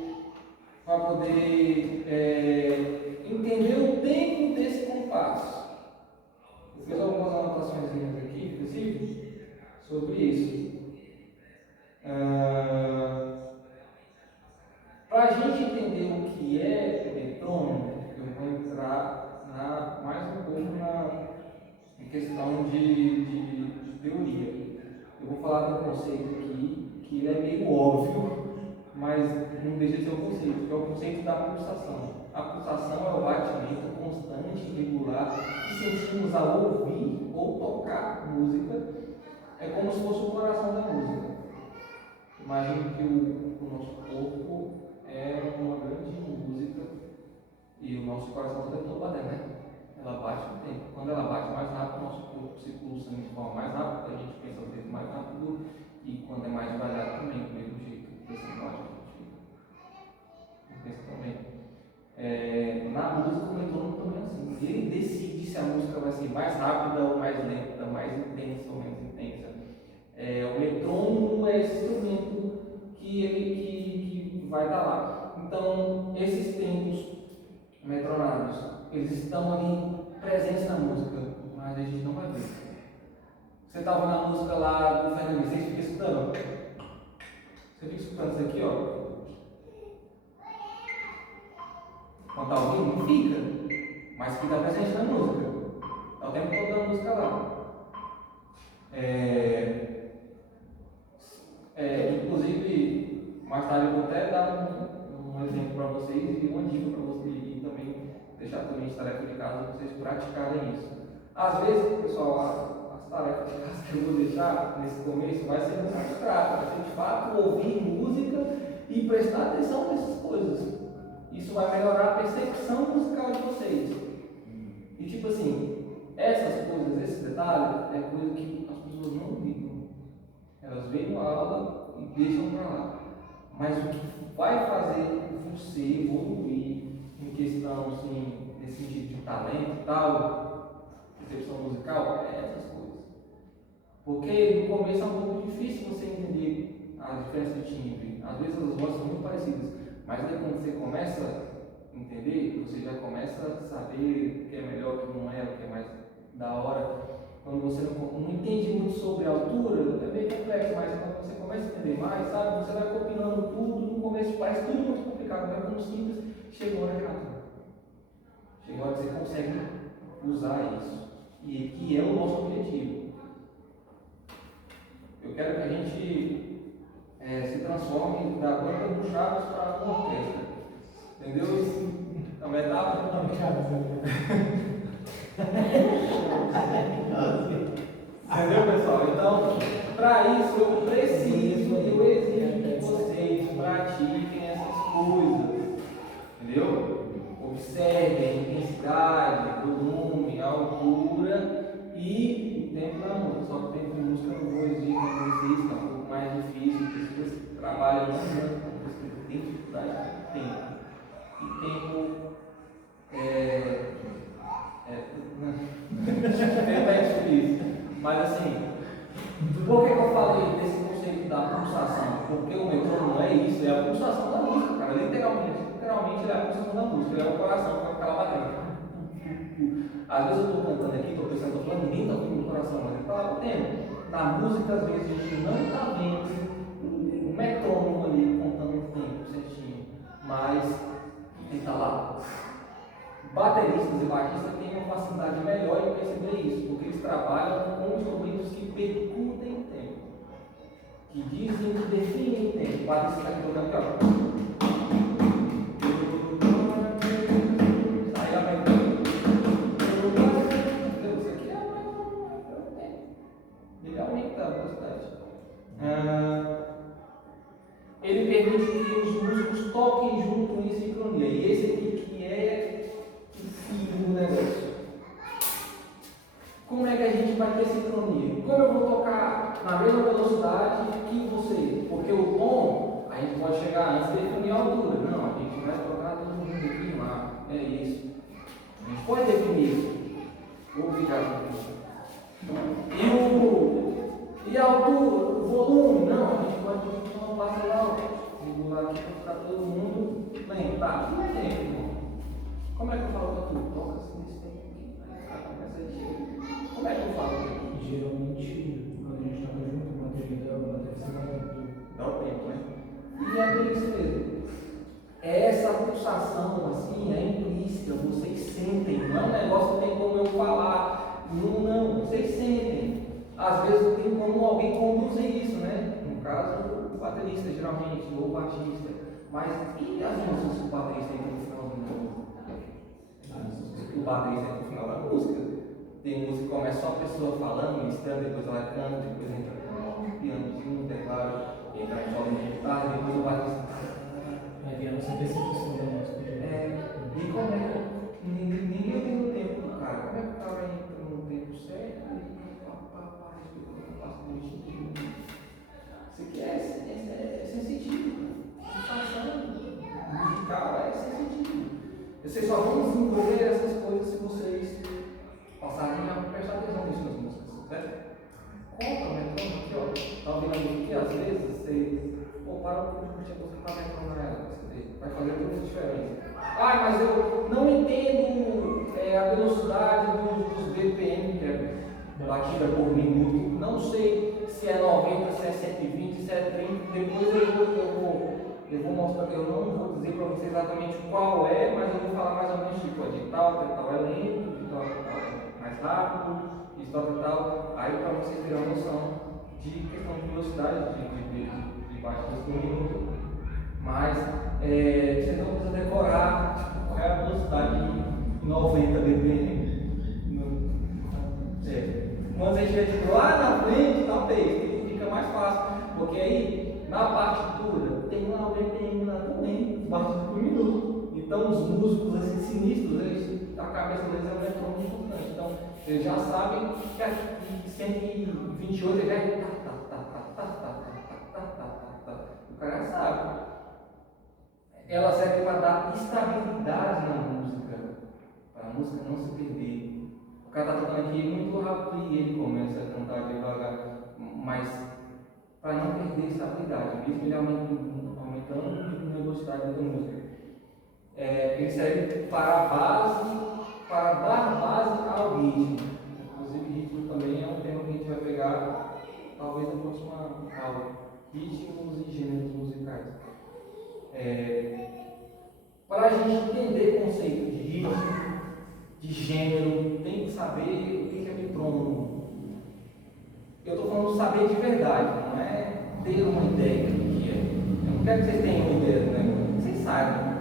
entender o tempo desse compasso. Eu fiz algumas anotações aqui, inclusive, sobre isso. Para a gente entender o que é metrônomo, eu vou entrar mais um pouco na questão de teoria. Eu vou falar do conceito aqui que ele é meio óbvio, mas não deixa de ser um conceito, que é o conceito da pulsação. A pulsação é o batimento constante e regular que sentimos ao ouvir ou tocar música. É como se fosse o coração da música. Imagine que o nosso corpo é uma grande música e o nosso coração está todo batendo, né? Ela bate no tempo. Quando ela bate mais rápido, o nosso corpo circula o sangue de forma mais rápida, a gente pensa às vezes mais rápido, e quando é mais devagar também, do mesmo jeito. Assim, bate, a gente pensa também. Na música, o metrônomo também é assim. Ele decide se a música vai ser mais rápida ou mais lenta, mais intensa ou menos intensa. O metrônomo é esse instrumento que vai dar lá. Então, esses tempos metronários, eles estão ali presentes na música, mas a gente não vai ver. Você está ouvindo a música lá do Fernando, você fica escutando? Você fica escutando isso aqui, ó. Quando está ouvindo, não fica, mas fica presente na música. É o tempo todo da música lá. Inclusive, mais tarde eu vou até dar um exemplo para vocês e uma dica para vocês e também deixar também de tarefa de casa para vocês praticarem isso. Às vezes, pessoal, as tarefas de casa que eu vou deixar nesse começo vai ser muito abstrato, vai ser de fato ouvir música e prestar atenção nessas coisas. Isso vai melhorar a percepção musical de vocês. E tipo assim, essas coisas, esses detalhes, é coisa que as pessoas não ligam. Elas veem a aula e deixam para lá. Mas o que vai fazer você evoluir em questão, assim, nesse sentido de talento e tal, percepção musical, é essas coisas. Porque no começo é um pouco difícil você entender a diferença de timbre. Às vezes as vozes são muito parecidas, mas aí quando você começa a entender, você já começa a saber o que é melhor, o que não é, o que é mais da hora. Quando você não entende muito sobre a altura, é bem complexo, mas quando você começa a entender mais, sabe, você vai combinando tudo, no começo parece tudo muito complicado, mas como simples, chega uma hora que não. Chega uma hora que você consegue usar isso, e que é o nosso objetivo. Eu quero que a gente se transforme da banda do Chaves para uma orquestra. Entendeu? É uma metáfora? Entendeu, pessoal? Então, para isso eu preciso, eu exijo que vocês pratiquem essas coisas. Entendeu? Observem a intensidade, volume, a altura e o tempo da música. Só que o tempo de música eu não vou exigir que vocês, é um pouco mais difícil, porque vocês trabalham muito, vocês têm dificuldade de tempo. E tempo é difícil. Mas assim, por que eu falei desse conceito da pulsação? Porque o metrônomo é isso, é a pulsação da música, cara. Literalmente ele é a pulsação da música, ele é o coração que vai ficar lá batendo. Às vezes eu estou cantando aqui, estou pensando, estou falando, ninguém está ouvindo o coração, mas ele está lá batendo. Na música, às vezes, a gente não está vendo o metrônomo ali contando o tempo certinho, mas ele está lá. Bateristas e baixistas têm uma facilidade melhor em perceber isso, porque eles trabalham com instrumentos que percutem o tempo, que dizem, que definem o tempo. O baterista está aqui tocando aqui, ó. Aí aumenta. Isso aqui é o tempo. Ele aumenta a velocidade. Ele permite que os músicos toquem junto em sincronia. E esse aqui que é o fio do negócio. Como é que a gente vai ter sincronia? Como eu vou tocar na mesma velocidade que você? Porque o tom, a gente pode chegar antes de definir a altura. Não, a gente vai tocar todo mundo aqui lá. É isso. A gente pode definir isso. Vou ficar aqui. E a altura, o volume? Não, a gente pode fazer uma passa lá, regular aqui para ficar todo mundo bem. Tá, tudo bem, irmão. Como é que eu falo para tu? Toca assim nesse tempo aqui. Aí começa a dizer. Como é que eu falo? Geralmente, quando a gente está junto, uma bateria dá o tempo, né? E é bem isso mesmo. Essa pulsação, assim, é implícita. Vocês sentem. Não é um negócio que tem como eu falar. Não, vocês sentem. Às vezes tem como alguém conduzir isso, né? No caso, o baterista geralmente, ou baixista, mas e as músicas que o baterista entra no final da música? O baterista entra no final da música. Tem música que começa só a pessoa falando, ministrando, depois ela canta, depois entra um pianozinho, um teclado, entra um solo de guitarra, depois o baterista. Vai vir a nossa percepção da música. E como é que ninguém tem um tempo, cara? Como é que o cara entra no tempo certo? Isso aqui é sensitivo. Musical é sensitivo. Vocês só vão desenvolver essas coisas se vocês passarem a prestar atenção nisso nas músicas, certo? Conta, metrônomo aqui, ó. Tá ouvindo a música aqui, às vezes vocês. Pô, para o curtir a música, tá metrônomo ela. Vai fazer toda a diferença. Ah, mas eu não entendo a velocidade dos BPM, que é batida por minuto. Não sei se é 90, se é 120, se é 30. Depois eu vou mostrar, eu não vou dizer para vocês exatamente qual é, mas eu vou falar mais ou menos tipo, de tal é lento, de tal é mais rápido, de tal. Aí para vocês terem uma noção de questão de velocidade, de batidas por minuto. Mas você não precisa decorar qual é a velocidade de 90 dBm. Quando você estiver tipo, lá na frente, talvez fica mais fácil, porque aí na partitura tem lá o BPM lá também, batidas por minuto. Então os músicos assim, sinistros, a cabeça deles é um eletrônico importante. Então eles já sabem que aqui 128 já é. O cara já sabe. Ela serve para dar estabilidade na música, para a música não se perder. O cara está tocando aqui muito rápido e ele começa a cantar devagar, mas para não perder estabilidade, mesmo ele aumentando a velocidade da música. Ele serve para a base, para dar base ao ritmo. Inclusive, ritmo também é um tema que a gente vai pegar, talvez na próxima aula. Ritmos e gêneros musicais. Para a gente entender o conceito de ritmo, de gênero, tem que saber o que é metrônomo. Eu estou falando de saber de verdade, não é ter uma ideia do que é. Eu não quero que vocês tenham uma ideia do negócio, vocês saibam.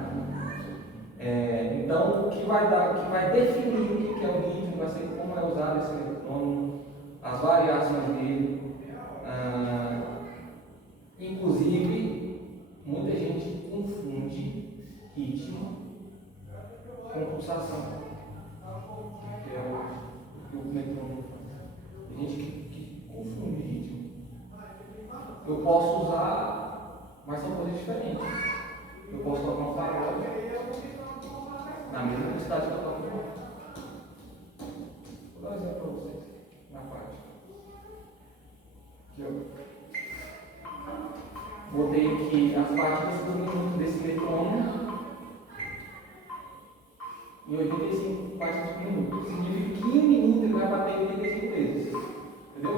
Então, o que vai definir o que é o ritmo, vai ser como é usado esse metrônomo, as variações dele. Inclusive, muita gente confunde ritmo com pulsação, que é o que o metrônomo faz. Tem gente que confunde ritmo. Eu posso usar, mas são coisas diferentes. Eu posso tocar um pagode na mesma velocidade que eu toco. Vou dar um exemplo para vocês, na prática. Botei aqui as batidas por minuto desse metrônomo em 85 batidas por minuto. Significa que em um minuto ele vai bater 85 vezes. Entendeu?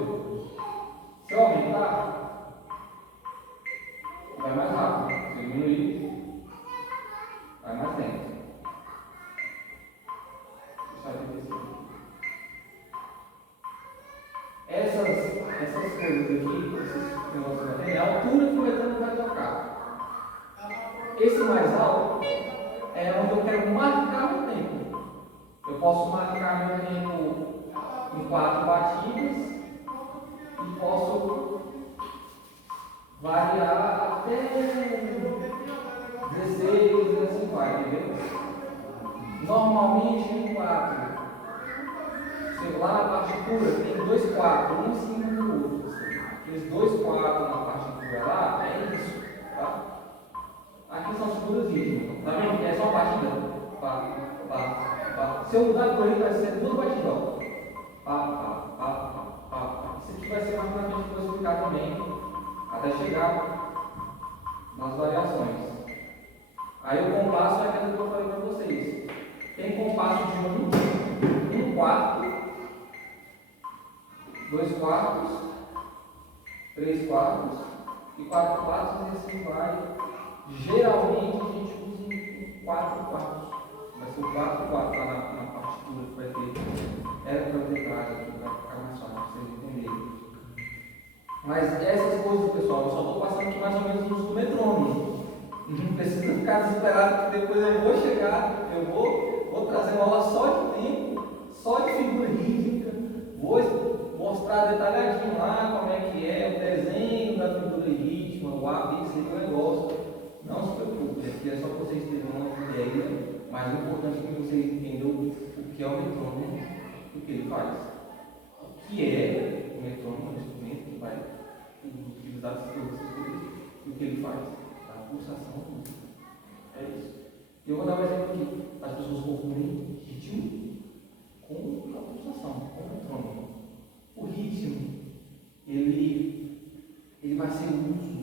Se eu aumentar, vai mais rápido. Se eu diminuir, vai mais lento. Deixa eu ver aqui. Essas coisas aqui, é a altura que o metrônomo vai tocar. Esse mais alto é onde eu quero marcar meu tempo. Eu posso marcar meu tempo em 4 batidas e posso variar até 16, assim vai, entendeu? Normalmente em 4. Lá na partitura tem 2 quartos, um em cima do outro. Aqueles 2 quartos na partitura lá, é isso. Tá? Aqui são as figuras ritmos. Tá vendo? É só batida. Pá, pá, pá. Se eu mudar de corrida, vai ser tudo batida. Pá, pá, pá, pá, pá. Isso aqui vai ser mais pra gente depois explicar também, até chegar nas variações. Aí o compasso é aquilo que eu falei para vocês. Tem compasso de 1 quarto, 2 quartos, 3 quartos e 4 quartos, e assim vai. Geralmente a gente usa em 4 quartos. Vai ser o 4 quartos lá na partitura que vai ter. Era para ter trago aqui, vai ficar mais fácil para vocês entenderem. Mas essas coisas, pessoal, eu só estou passando aqui mais ou menos no metrônomo. Não precisa ficar desesperado, que depois eu vou chegar, eu vou trazer uma aula só de tempo, só de figura rítmica, vou mostrar detalhadinho lá como é que é o desenho da figura rítmica, o A, B, C do negócio. Não se preocupe, aqui é só para vocês terem uma ideia, mas o importante é que vocês entendam o que é o metrônomo e o que ele faz. O que é o metrônomo, um instrumento que vai utilizar todas essas coisas, e o que ele faz? A pulsação rítmica. É isso. Eu vou dar um exemplo aqui. As pessoas confundem ritmo com a pulsação, com o metrônomo. O ritmo, ele vai ser o uso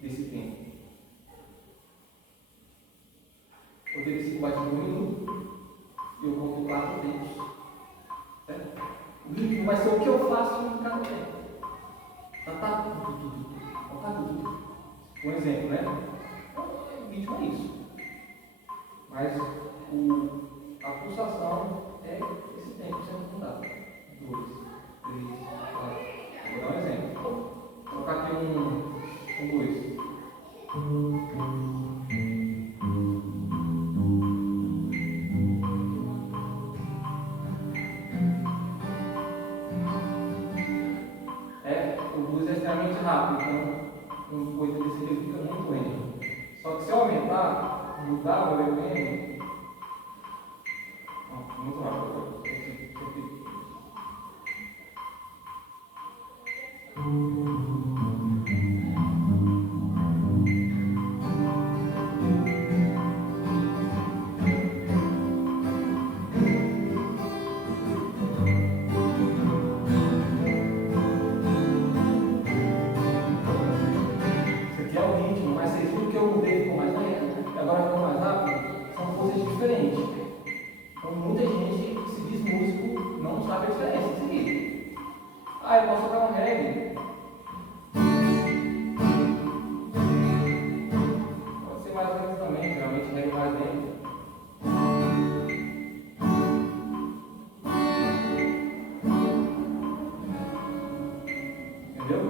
desse tempo. O tempo vai diminuindo e eu conto 4 tempos. Certo? O ritmo vai ser o que eu faço em cada tempo. Um exemplo, né? O ritmo é isso. Mas a pulsação é esse tempo sendo fundado. 2, 3, 4. Vou dar um exemplo. Vou colocar aqui um 2. O blues é extremamente rápido, então um coisa desse aqui fica muito lento. Só que se eu aumentar, mudar o BPM, muito rápido. Eu posso tocar um reggae. Pode ser mais lento também, geralmente reggae mais lento. Entendeu?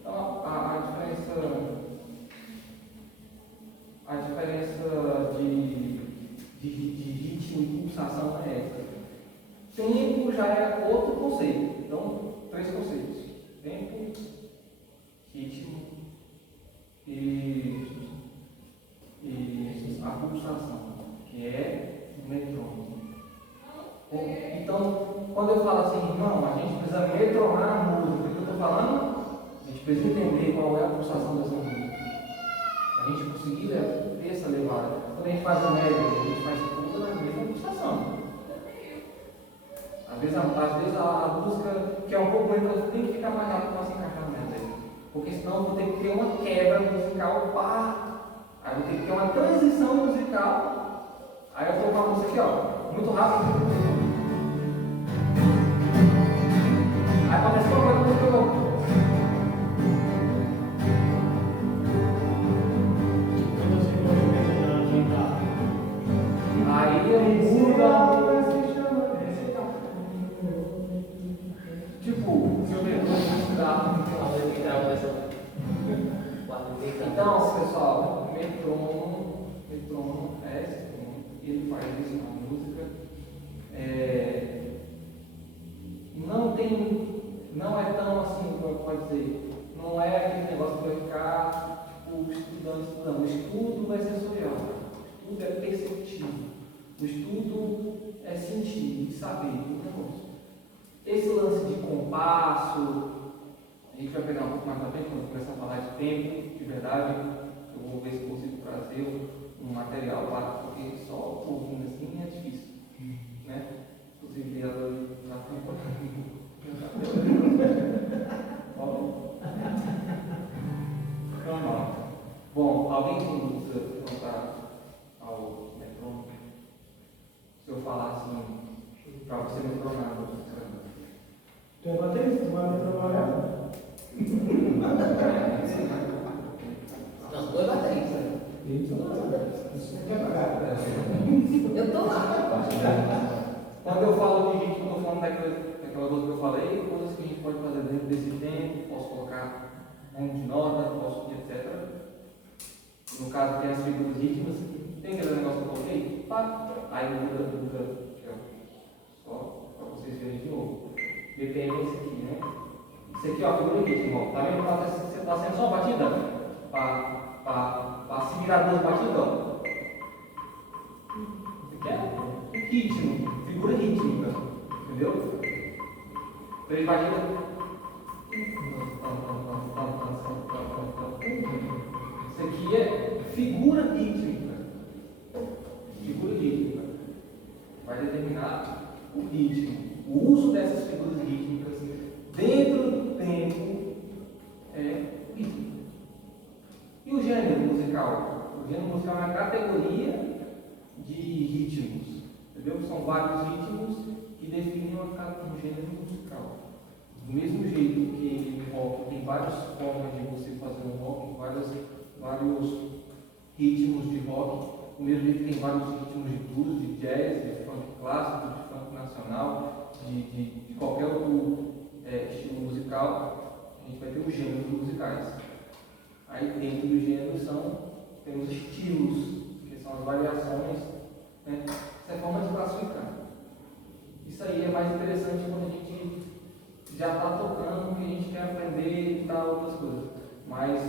Então a diferença de ritmo e pulsação é essa. Tempo já é outro conceito. Então, 3 conceitos: tempo, ritmo e a pulsação, que é o metrônomo. Então, quando eu falo assim, irmão, a gente precisa metronar a música, o que eu estou falando? A gente precisa entender qual é a pulsação dessa música. A gente conseguir ter essa levada. Quando a gente faz o médio, a gente faz tudo na mesma pulsação. Às vezes a música, que é um pouco lenta, tem que ficar mais rápido para se encaixar no médio. Porque senão eu vou ter que ter uma quebra musical, aí eu vou ter que ter uma transição musical. Aí eu estou com a música aqui, ó, muito rápido. Aí acontece uma coisa muito louca. Aí eu mudo. Tipo, se eu ver, então, pessoal, metrônomo é esse instrumento, ele faz isso na música. Não é tão assim, como pode dizer, não é aquele negócio que vai ficar tipo, estudando. O estudo é sensorial, o estudo é perceptivo, o estudo é sentir, saber o negócio. Esse lance de compasso, a gente vai pegar um pouco mais pra frente, quando começar a falar de tempo, de verdade. Eu vou ver se consigo trazer um material lá, porque só ouvindo assim é difícil, né? Inclusive ela já foi importante. Não. Bom, alguém tem dúvida quanto ao metrônomo? Se eu falar assim, para você metronar, Tu é baterista, tu vai metronar? Não, tu é baterista. Eu tô lá. Quando eu falo de ritmo, eu estou falando daquela coisa que eu falei, coisas que a gente pode fazer dentro desse tempo, posso colocar No caso tem as figuras rítmicas, tem aquele negócio que eu coloquei? Pá, aí muda aqui, ó. Só para vocês verem de novo. BPM é esse aqui, né? Isso aqui, ó, figura rítmica, ó. Tá vendo que tá sendo só uma batida? Para se virar duas batidas, ó. Isso aqui é ritmo, figura rítmica, entendeu? Três batidas. Isso aqui é figura rítmica. Figura rítmica. Vai determinar o ritmo. O uso dessas figuras rítmicas dentro do tempo é rítmico. E o gênero musical? O gênero musical é uma categoria de ritmos. Entendeu? São vários ritmos que definem um gênero musical. Do mesmo jeito que o rock tem várias formas de você fazer um rock, vários ritmos de rock, do mesmo jeito que tem vários ritmos de blues, de jazz, de funk clássico, de funk nacional, de qualquer outro estilo musical, a gente vai ter os gêneros musicais. Aí dentro dos gêneros temos estilos, que são as variações, né? Essa é a forma de classificar. Isso aí é mais interessante quando a gente já está tocando o que a gente quer aprender e tal, outras coisas. Mas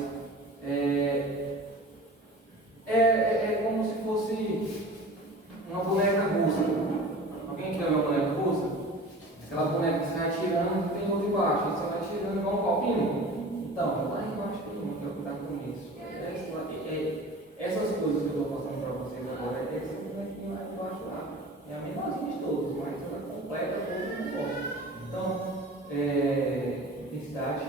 é como se fosse uma boneca russa. Alguém quer ver uma boneca russa? Aquela boneca que você vai tirando e tem outro embaixo. Você vai tirando igual um copinho. Então, lá embaixo tem uma, para cuidar com isso. Essas coisas que eu estou passando para vocês agora, essa bonequinha lá embaixo lá. É a menorzinha de todas, mas ela completa todo o negócio. Então, intensidade.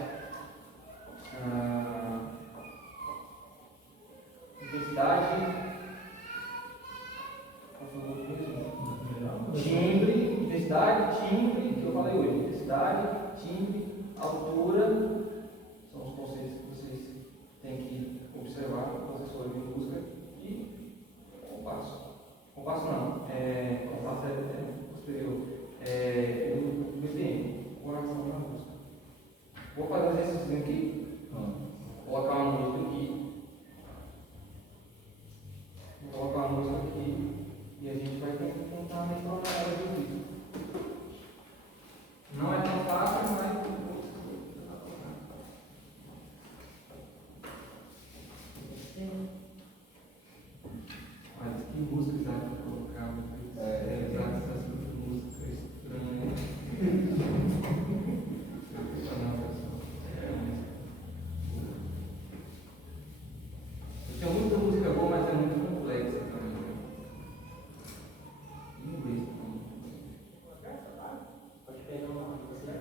Timbre, intensidade, timbre, que eu falei hoje. Intensidade, timbre, altura, são os conceitos que vocês têm que observar quando vocês forem de música. E compasso. Compasso não, compasso posterior. O BPM, coração da música. Vou fazer um exercício aqui. Vou colocar uma música aqui. Vou colocar uma música aqui. E a gente vai tentar melhorar ela do vídeo. Não é tão fácil, mas. Olha, que música já para colocar? Essas músicas estranhas. Tem muita música boa, mas é muito complexa também. Pode pegar uma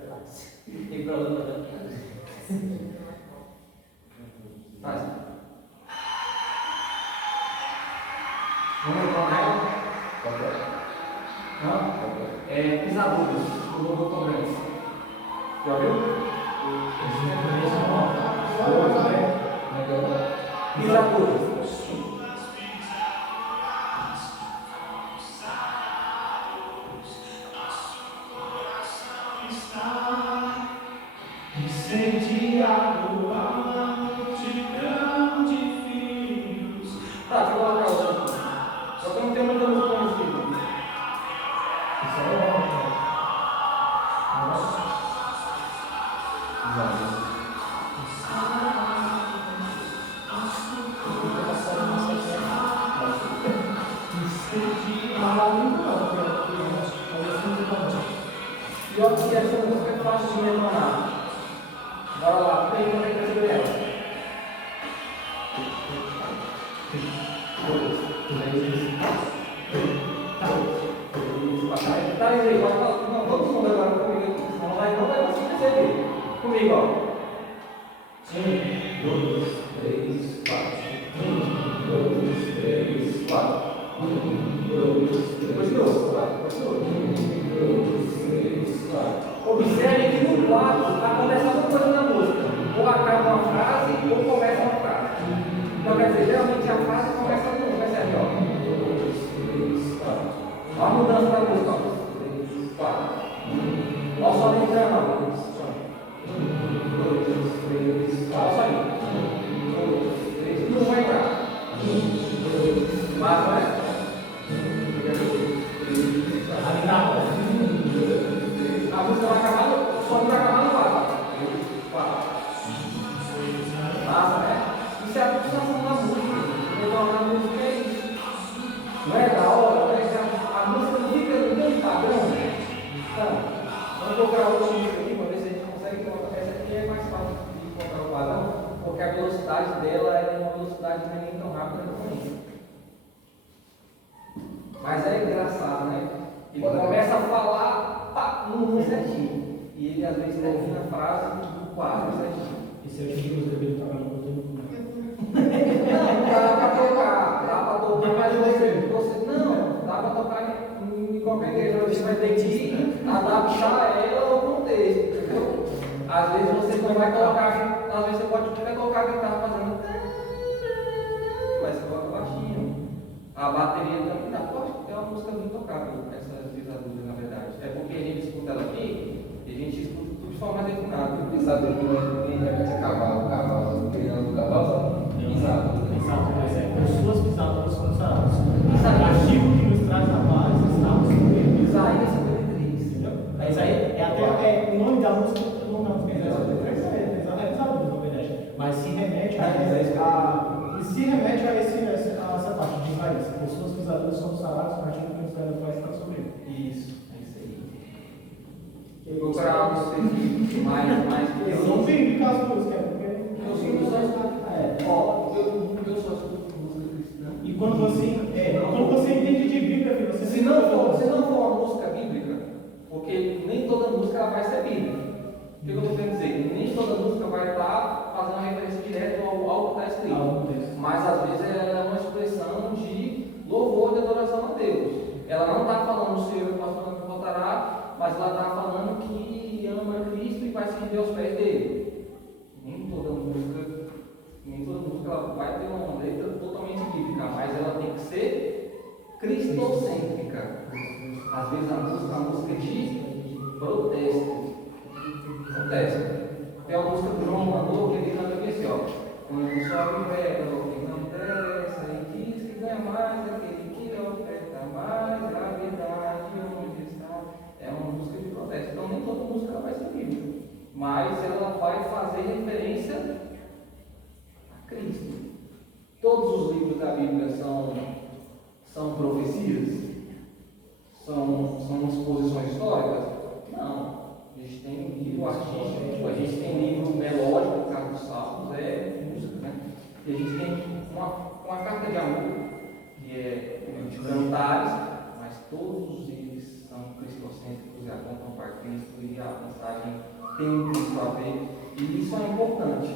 classe. Não tem problema não. Faz. Vamos colocar ela? Não? Pisaduras, do Lobo Congresso. Já viu? Pisaduras. Incendiado a multidão de filhos. Tá, deixa eu colocar outra. Só que eu não tenho muita música conhecida. Isso é bom, cara. E olha que essa música é fácil de mencionar. Bora lá, tem como é que perceber ela? Tá aí, não, todo mundo agora comigo, senão não vai conseguir perceber. Comigo, ó. 1, 2, 3, 4. 1, 2, 3, 4. 1, 2, 3, 4. Observe que no 4 acontece alguma coisa na música. Ou acaba uma frase ou começa uma frase. Então, quer dizer, geralmente a frase começa no 1, percebe? Olha a mudança da música. 4. Olha só a entrando. 1, 2, 3, 4. Olha só aí. 1, 2, 3. Não vai entrar. velocidade dela é uma velocidade que não é nem tão rápida também. Mas é engraçado, né? Ele começa a falar, pá, no certinho. E ele às vezes termina a frase do quadro certinho. Esse é o tipo de música que ele toca no conteúdo. Não, dá pra tocar, mas você não, dá pra tocar em qualquer igreja, você vai ter que adaptar ela ao contexto, entendeu? Às vezes você não vai colocar, às vezes você pode até colocar a guitarra fazendo, mas você coloca baixinho. A bateria também dá, é uma música muito tocável, essa pisadura, na verdade. É porque a gente escuta ela aqui e a gente escuta tudo de forma definada. Pisadura que não é cavalo, criando cavalo, pisadura. Exato, mas é com suas pisaduras como sarados. Castigo que nos traz a paz, estamos com ele. Isaías 53. Entendeu? Mas aí é até o nome da música, o nome da música é pisadura, na verdade. Mas se remete a essa parte de Isaías. Pessoas pisaduras são saradas, castigo que nos traz a paz, estamos sobre ele. Isso, é isso aí. Procurar algo específico, mais São bíblicas as músicas, porque eu só escuto música cristã. E quando você entende de Bíblia, filho, você Se não for uma música bíblica, porque nem toda música ela vai ser bíblica. O que eu estou querendo dizer? Nem toda música vai estar fazendo uma referência direta ao que está escrito. Mas às vezes ela é uma expressão de louvor e adoração a Deus. Ela não está falando o Senhor, o pastor não voltará, mas ela está falando que ama Cristo e vai se render aos pés dele. Nem toda música ela vai ter uma letra totalmente bíblica, mas ela tem que ser cristocêntrica. Às vezes a música é de protesto. Tem uma música do João Mandou que ele canta aqui assim, ó. Quando sobe o verbo, que não interessa, e diz que ganha mais aquele que oferta mais, gravidade onde está. É uma música de protesto. Então nem toda música ela vai ser bíblica, mas ela vai fazer referência a Cristo. Todos os livros da Bíblia são profecias? São exposições históricas? Não. A gente tem livro artístico, a gente tem livro melódico, no caso dos Salmos, é música, né? E a gente tem uma carta de amor, que é de cantares, mas todos eles são cristocêntricos e apontam para Cristo e a mensagem tem Cristo a ver, e isso é importante.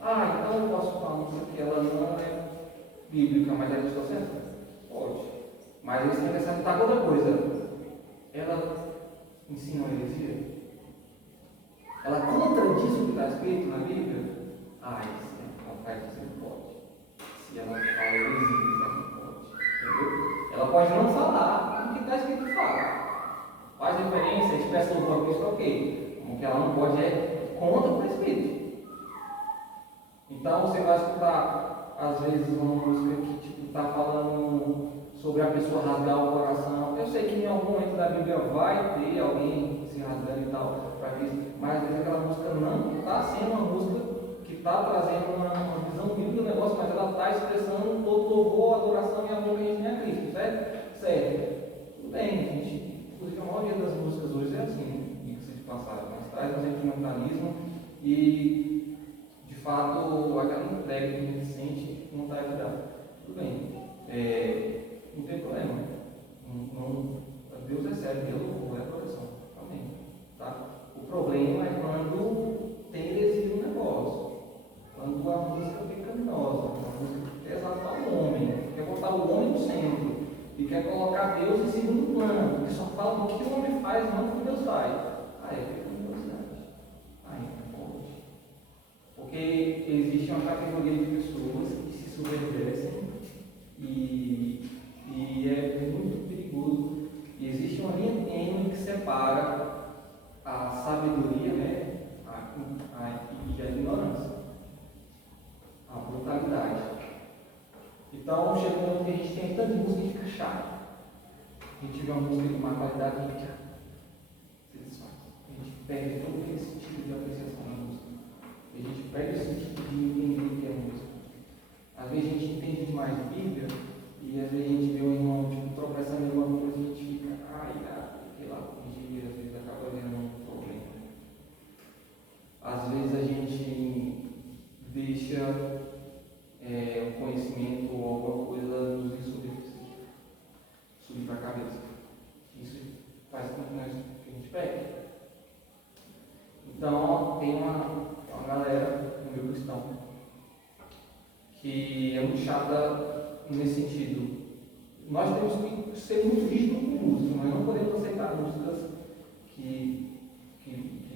Então eu posso falar uma música que ela não é bíblica, mas é cristocêntrica? Pode. Mas isso tem que acrescentar outra coisa. Ela ensina uma heresia? Ela contradiz o que está escrito na Bíblia? Isso ela vai dizer que pode. Se ela fala heresia, ela não pode. Entendeu? Ela pode não falar o que está escrito fala. Faz referência, expressa o próprio Cristo, ok. O que ela não pode é contra o que está escrito. Então você vai escutar, às vezes, uma música que está falando sobre a pessoa rasgar o coração. Eu sei que em algum momento da Bíblia vai ter alguém se rasgando e tal para Cristo, mas às vezes aquela música não está sendo uma música que está trazendo uma visão bíblica do negócio, mas ela está expressando todo louvor, adoração e amor que a gente tem a Cristo, certo? Certo. Tudo bem, gente. Inclusive a maioria das músicas hoje é assim, diga-se de passagem, mas traz um sentimentalismo e, de fato, aquela entrega que a gente sente não está de dar. Tudo bem. Não tem problema. Deus recebe, Deus louvor, é adoração. Amém. Tá? O problema é quando tem heresia no negócio. Quando a música é pecaminosa, a música quer exaltar o homem, quer botar o homem no centro e quer colocar Deus em segundo plano, que só fala do que o homem faz, não do que Deus faz. É pecaminosidade. Não pode. Porque existe uma categoria de pessoas que se subvertem e é muito perigoso. E existe uma linha tênue que separa a sabedoria, né, e a ignorância, a brutalidade. Então chega um momento que a gente tem tanta música e fica chato. A gente vê uma música de má qualidade e a gente perde todo esse sentido de apreciação da música. A gente perde o sentido de entender o que é música. Às vezes a gente entende demais de Bíblia e às vezes a gente vê um irmão tropeçando em alguma coisa e a gente fica, sei lá, corrigir, às vezes acaba vendo um problema. Às vezes a gente deixa que é muito chata nesse sentido. Nós temos que ser muito rígidos com música, nós não podemos aceitar músicas que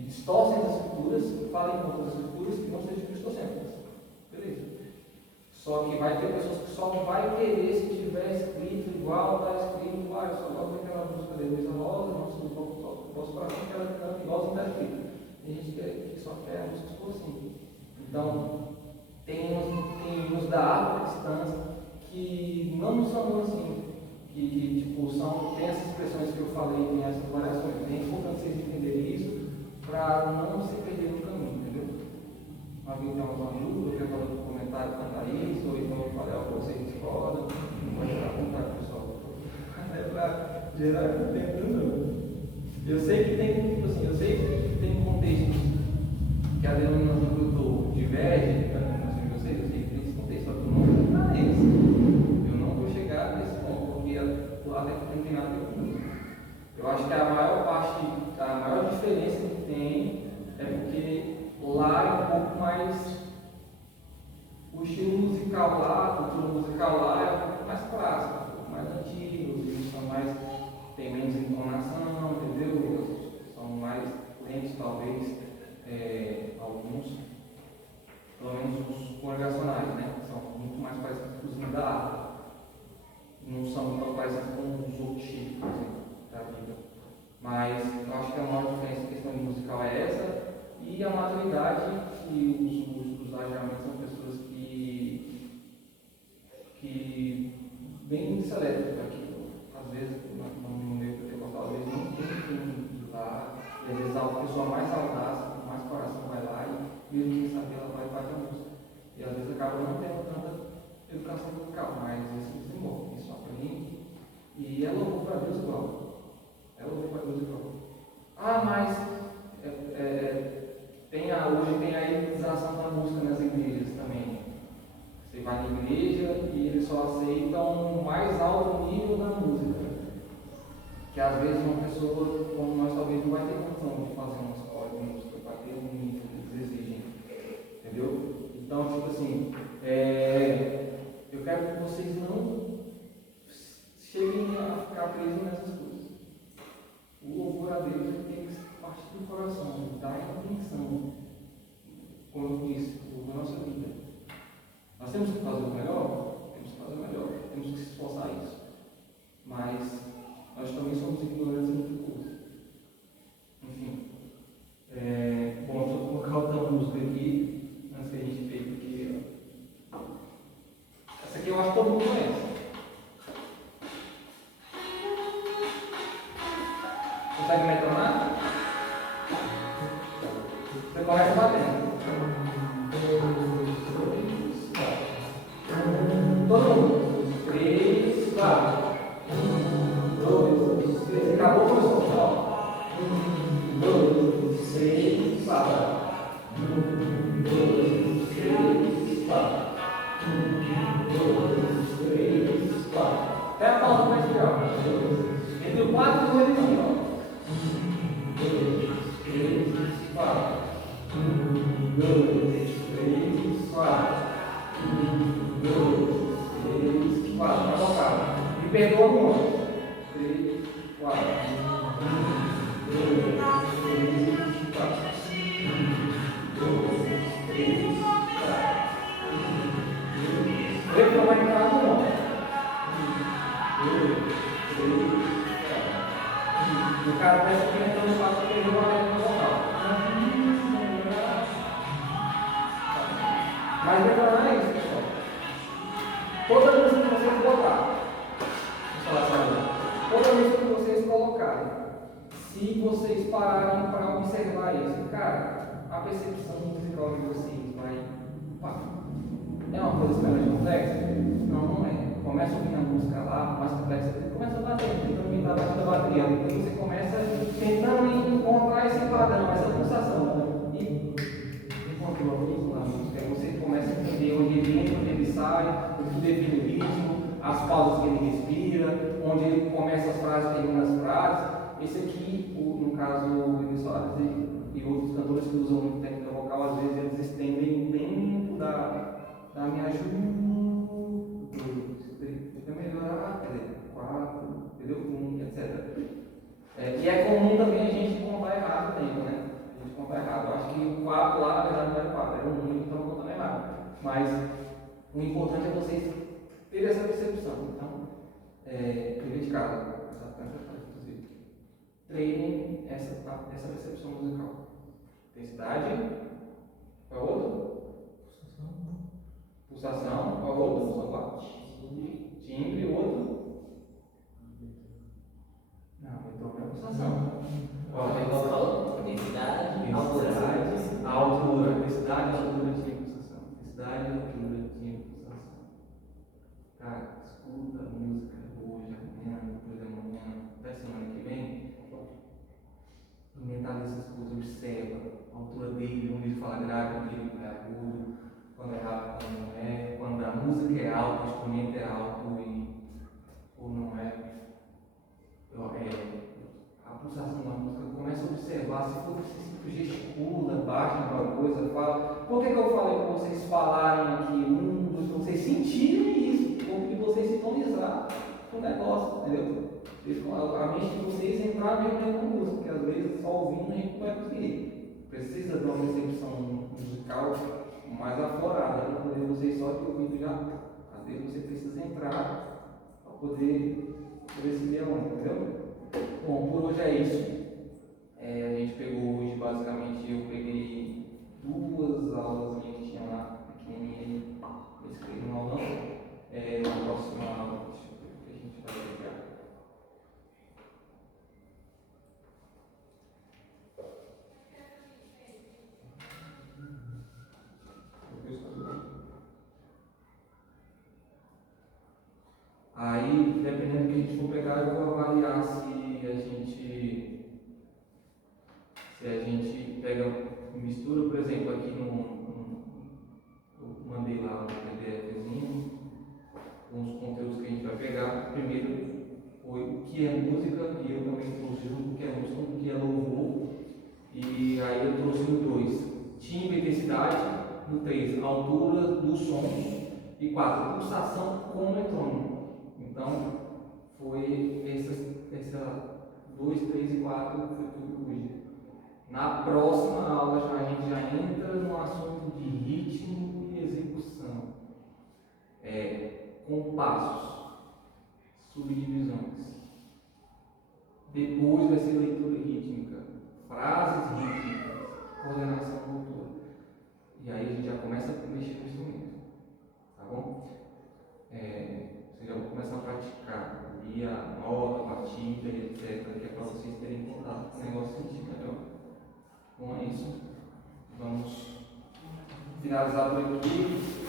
distorcem as escrituras, que falem contra as escrituras, que não sejam cristocêntricas. Beleza. Só que vai ter pessoas que só vai querer se tiver escrito igual, está escrito, eu só gosto daquela música de Luísa Rosa, não posso para mim aquela que canta igual está escrito. Tem gente que só quer a música que for assim. Então, tem uns da arte cristãs que não são assim, que tipo, tem essas expressões que eu falei, tem essas variações. É importante vocês entenderem isso para não se perder no caminho, entendeu? Alguém tem alguma dúvida, quer fazer um comentário quanto a isso, ou então eu falei algo que vocês discordam, pode ficar à vontade, pessoal. É para gerar tempo, não. Eu sei que tem, tipo assim, contextos que a denominação que eu estou diverge, eu sei que tem esse contexto, só que eu não vou entrar nesse. Eu não vou chegar nesse ponto, porque lá não tem nada a ver com isso. Eu acho que a maior diferença que tem é porque lá é um pouco mais. O estilo musical lá, a cultura musical lá é um pouco mais clássica, um pouco mais antigo, eles são mais. Tem menos entonação, entendeu? São mais lentos, talvez, alguns, pelo menos os congregacionais, né? São muito mais parecidos com os hinos da harpa. Não são tão parecidos com os outros tipos, por exemplo, da Bíblia. Mas eu acho que a maior diferença em questão de musical é essa, e a maturidade, que os ajamentos são pessoas que bem seletas aqui. Às vezes, no meio pentecostal, às vezes não tem quem ir lá, e às vezes a pessoa mais audaz, com mais coração vai lá e mesmo sem saber ela vai fazer a música. E às vezes acaba não tendo tanta educação musical, mas isso desenvolve, isso aprende, e é louvor para Deus igual. É louvor para Deus igual. Mas hoje tem a elitização da música nas igrejas também. Você vai na igreja e eles só aceitam o mais alto nível da música. Que às vezes uma pessoa como nós talvez não vai ter condição de fazer uma escola de música para ter um nível que eles exigem. Entendeu? Então, tipo assim, eu quero que vocês não cheguem a ficar presos nessas coisas. O louvor a Deus tem que partir do coração, da intenção, como eu disse, da nossa vida. Nós temos que fazer o melhor? Temos que fazer o melhor, temos que se esforçar isso. Mas nós também somos ignorantes em muita coisa. Enfim. Bom, eu vou colocar outra música aqui, antes que a gente veja aqui. Essa aqui eu acho que todo mundo conhece. Consegue metonar? Você começa batendo. Todo mundo. 3, 4. 1, 2, 3. Acabou com o som. 1, 2, 3, 4. 1, 2, 3, 4. 1, 2, 3, 4. Até a pausa mais aqui, ó. Entre o 4 e o 8 aqui, ó. 1, 2, 3, 4. 1, 2, 3, 4. 1, 2, 3, 4. Vai voltar. Me perdoa o nome. 3, 4. 1, 2, 3, 4. 1, 2, 3, 4. Vê que não vai entrar no nome. 1, 2, 3, 4. O cara pensa que entrou no passo que ele não vai no vocal. Mas não é isso, pessoal. Toda música que vocês botarem, toda música que vocês colocarem, se vocês pararem para observar isso, cara, a percepção musical de vocês vai. É uma coisa extremamente complexa? Não, não é. Começa a ouvir a música lá, mais complexa, começa a bater, tentando imitar a batida da bateria, porque você começa tentando encontrar esse padrão, essa pulsação. E encontrou isso na música, aí você começa a entender onde ele entra, onde ele sai, o que define o ritmo, as pausas que ele respira, onde ele começa as frases e termina as frases. Esse aqui, no caso, o Vinícius Soares e outros cantores que usam muito técnica vocal, às vezes eles estendem bem da minha ajuda. 4 lá, na verdade não era 4, era um único, então não contando errado. Mas o importante é vocês terem essa percepção. Então, dever de casa, inclusive, treinem essa percepção musical. Intensidade, qual é outro? Pulsação, qual é outro? São 4. Timbre, outro? Não, então não é pulsação. Intensidade, altura, intensidade, altura, timbre, pulsação. Intensidade, altura, timbre, pulsação. Cara, escuta a música hoje, amanhã, depois da manhã, até semana que vem. Mentaliza essa coisa, observa a altura dele, onde ele fala grave, onde ele é agudo, quando é rápido, quando não é, quando a música é alta, o instrumento é alto ou não é. A pulsação da música, começa a observar, se for você gesticula, baixa alguma coisa, fala. Por que eu falei para vocês falarem aqui, vocês sentirem isso, porque vocês sintonizar com o negócio, entendeu? A mente de vocês entrar mesmo dentro da música, porque às vezes só ouvindo a gente não vai conseguir. Precisa de uma recepção musical mais aflorada, para poder vocês só de ouvindo já. Às vezes você precisa entrar para poder receber a onda, entendeu? Bom, por hoje é isso. A gente pegou hoje, basicamente, eu peguei 2 aulas que tinha lá, pequenininha, escrevi no aulão. Na próxima aula, deixa eu ver o que a gente vai pegar. Aí, dependendo do que a gente for pegar, eu vou avaliar se a gente pega mistura, por exemplo, aqui eu mandei lá um PDFzinho com os conteúdos que a gente vai pegar. Primeiro foi o que é música, e eu também trouxe junto o que é música, o que é louvor, e aí eu trouxe no 2, timbre e intensidade, no 3, altura dos sons, e 4, pulsação com metrônomo. Então, foi essa 2, 3 e 4 foi tudo hoje. Na próxima aula a gente já entra no assunto de ritmo e execução. Compassos, subdivisões. Depois vai ser leitura rítmica, frases rítmicas, coordenação motora. E aí a gente já começa a mexer no instrumento. Tá bom? Vocês já vão começar a praticar ali a nota, a batida, etc. Que é para vocês terem contato com o negócio sentir melhor. Bom, é isso. Vamos finalizar por aqui.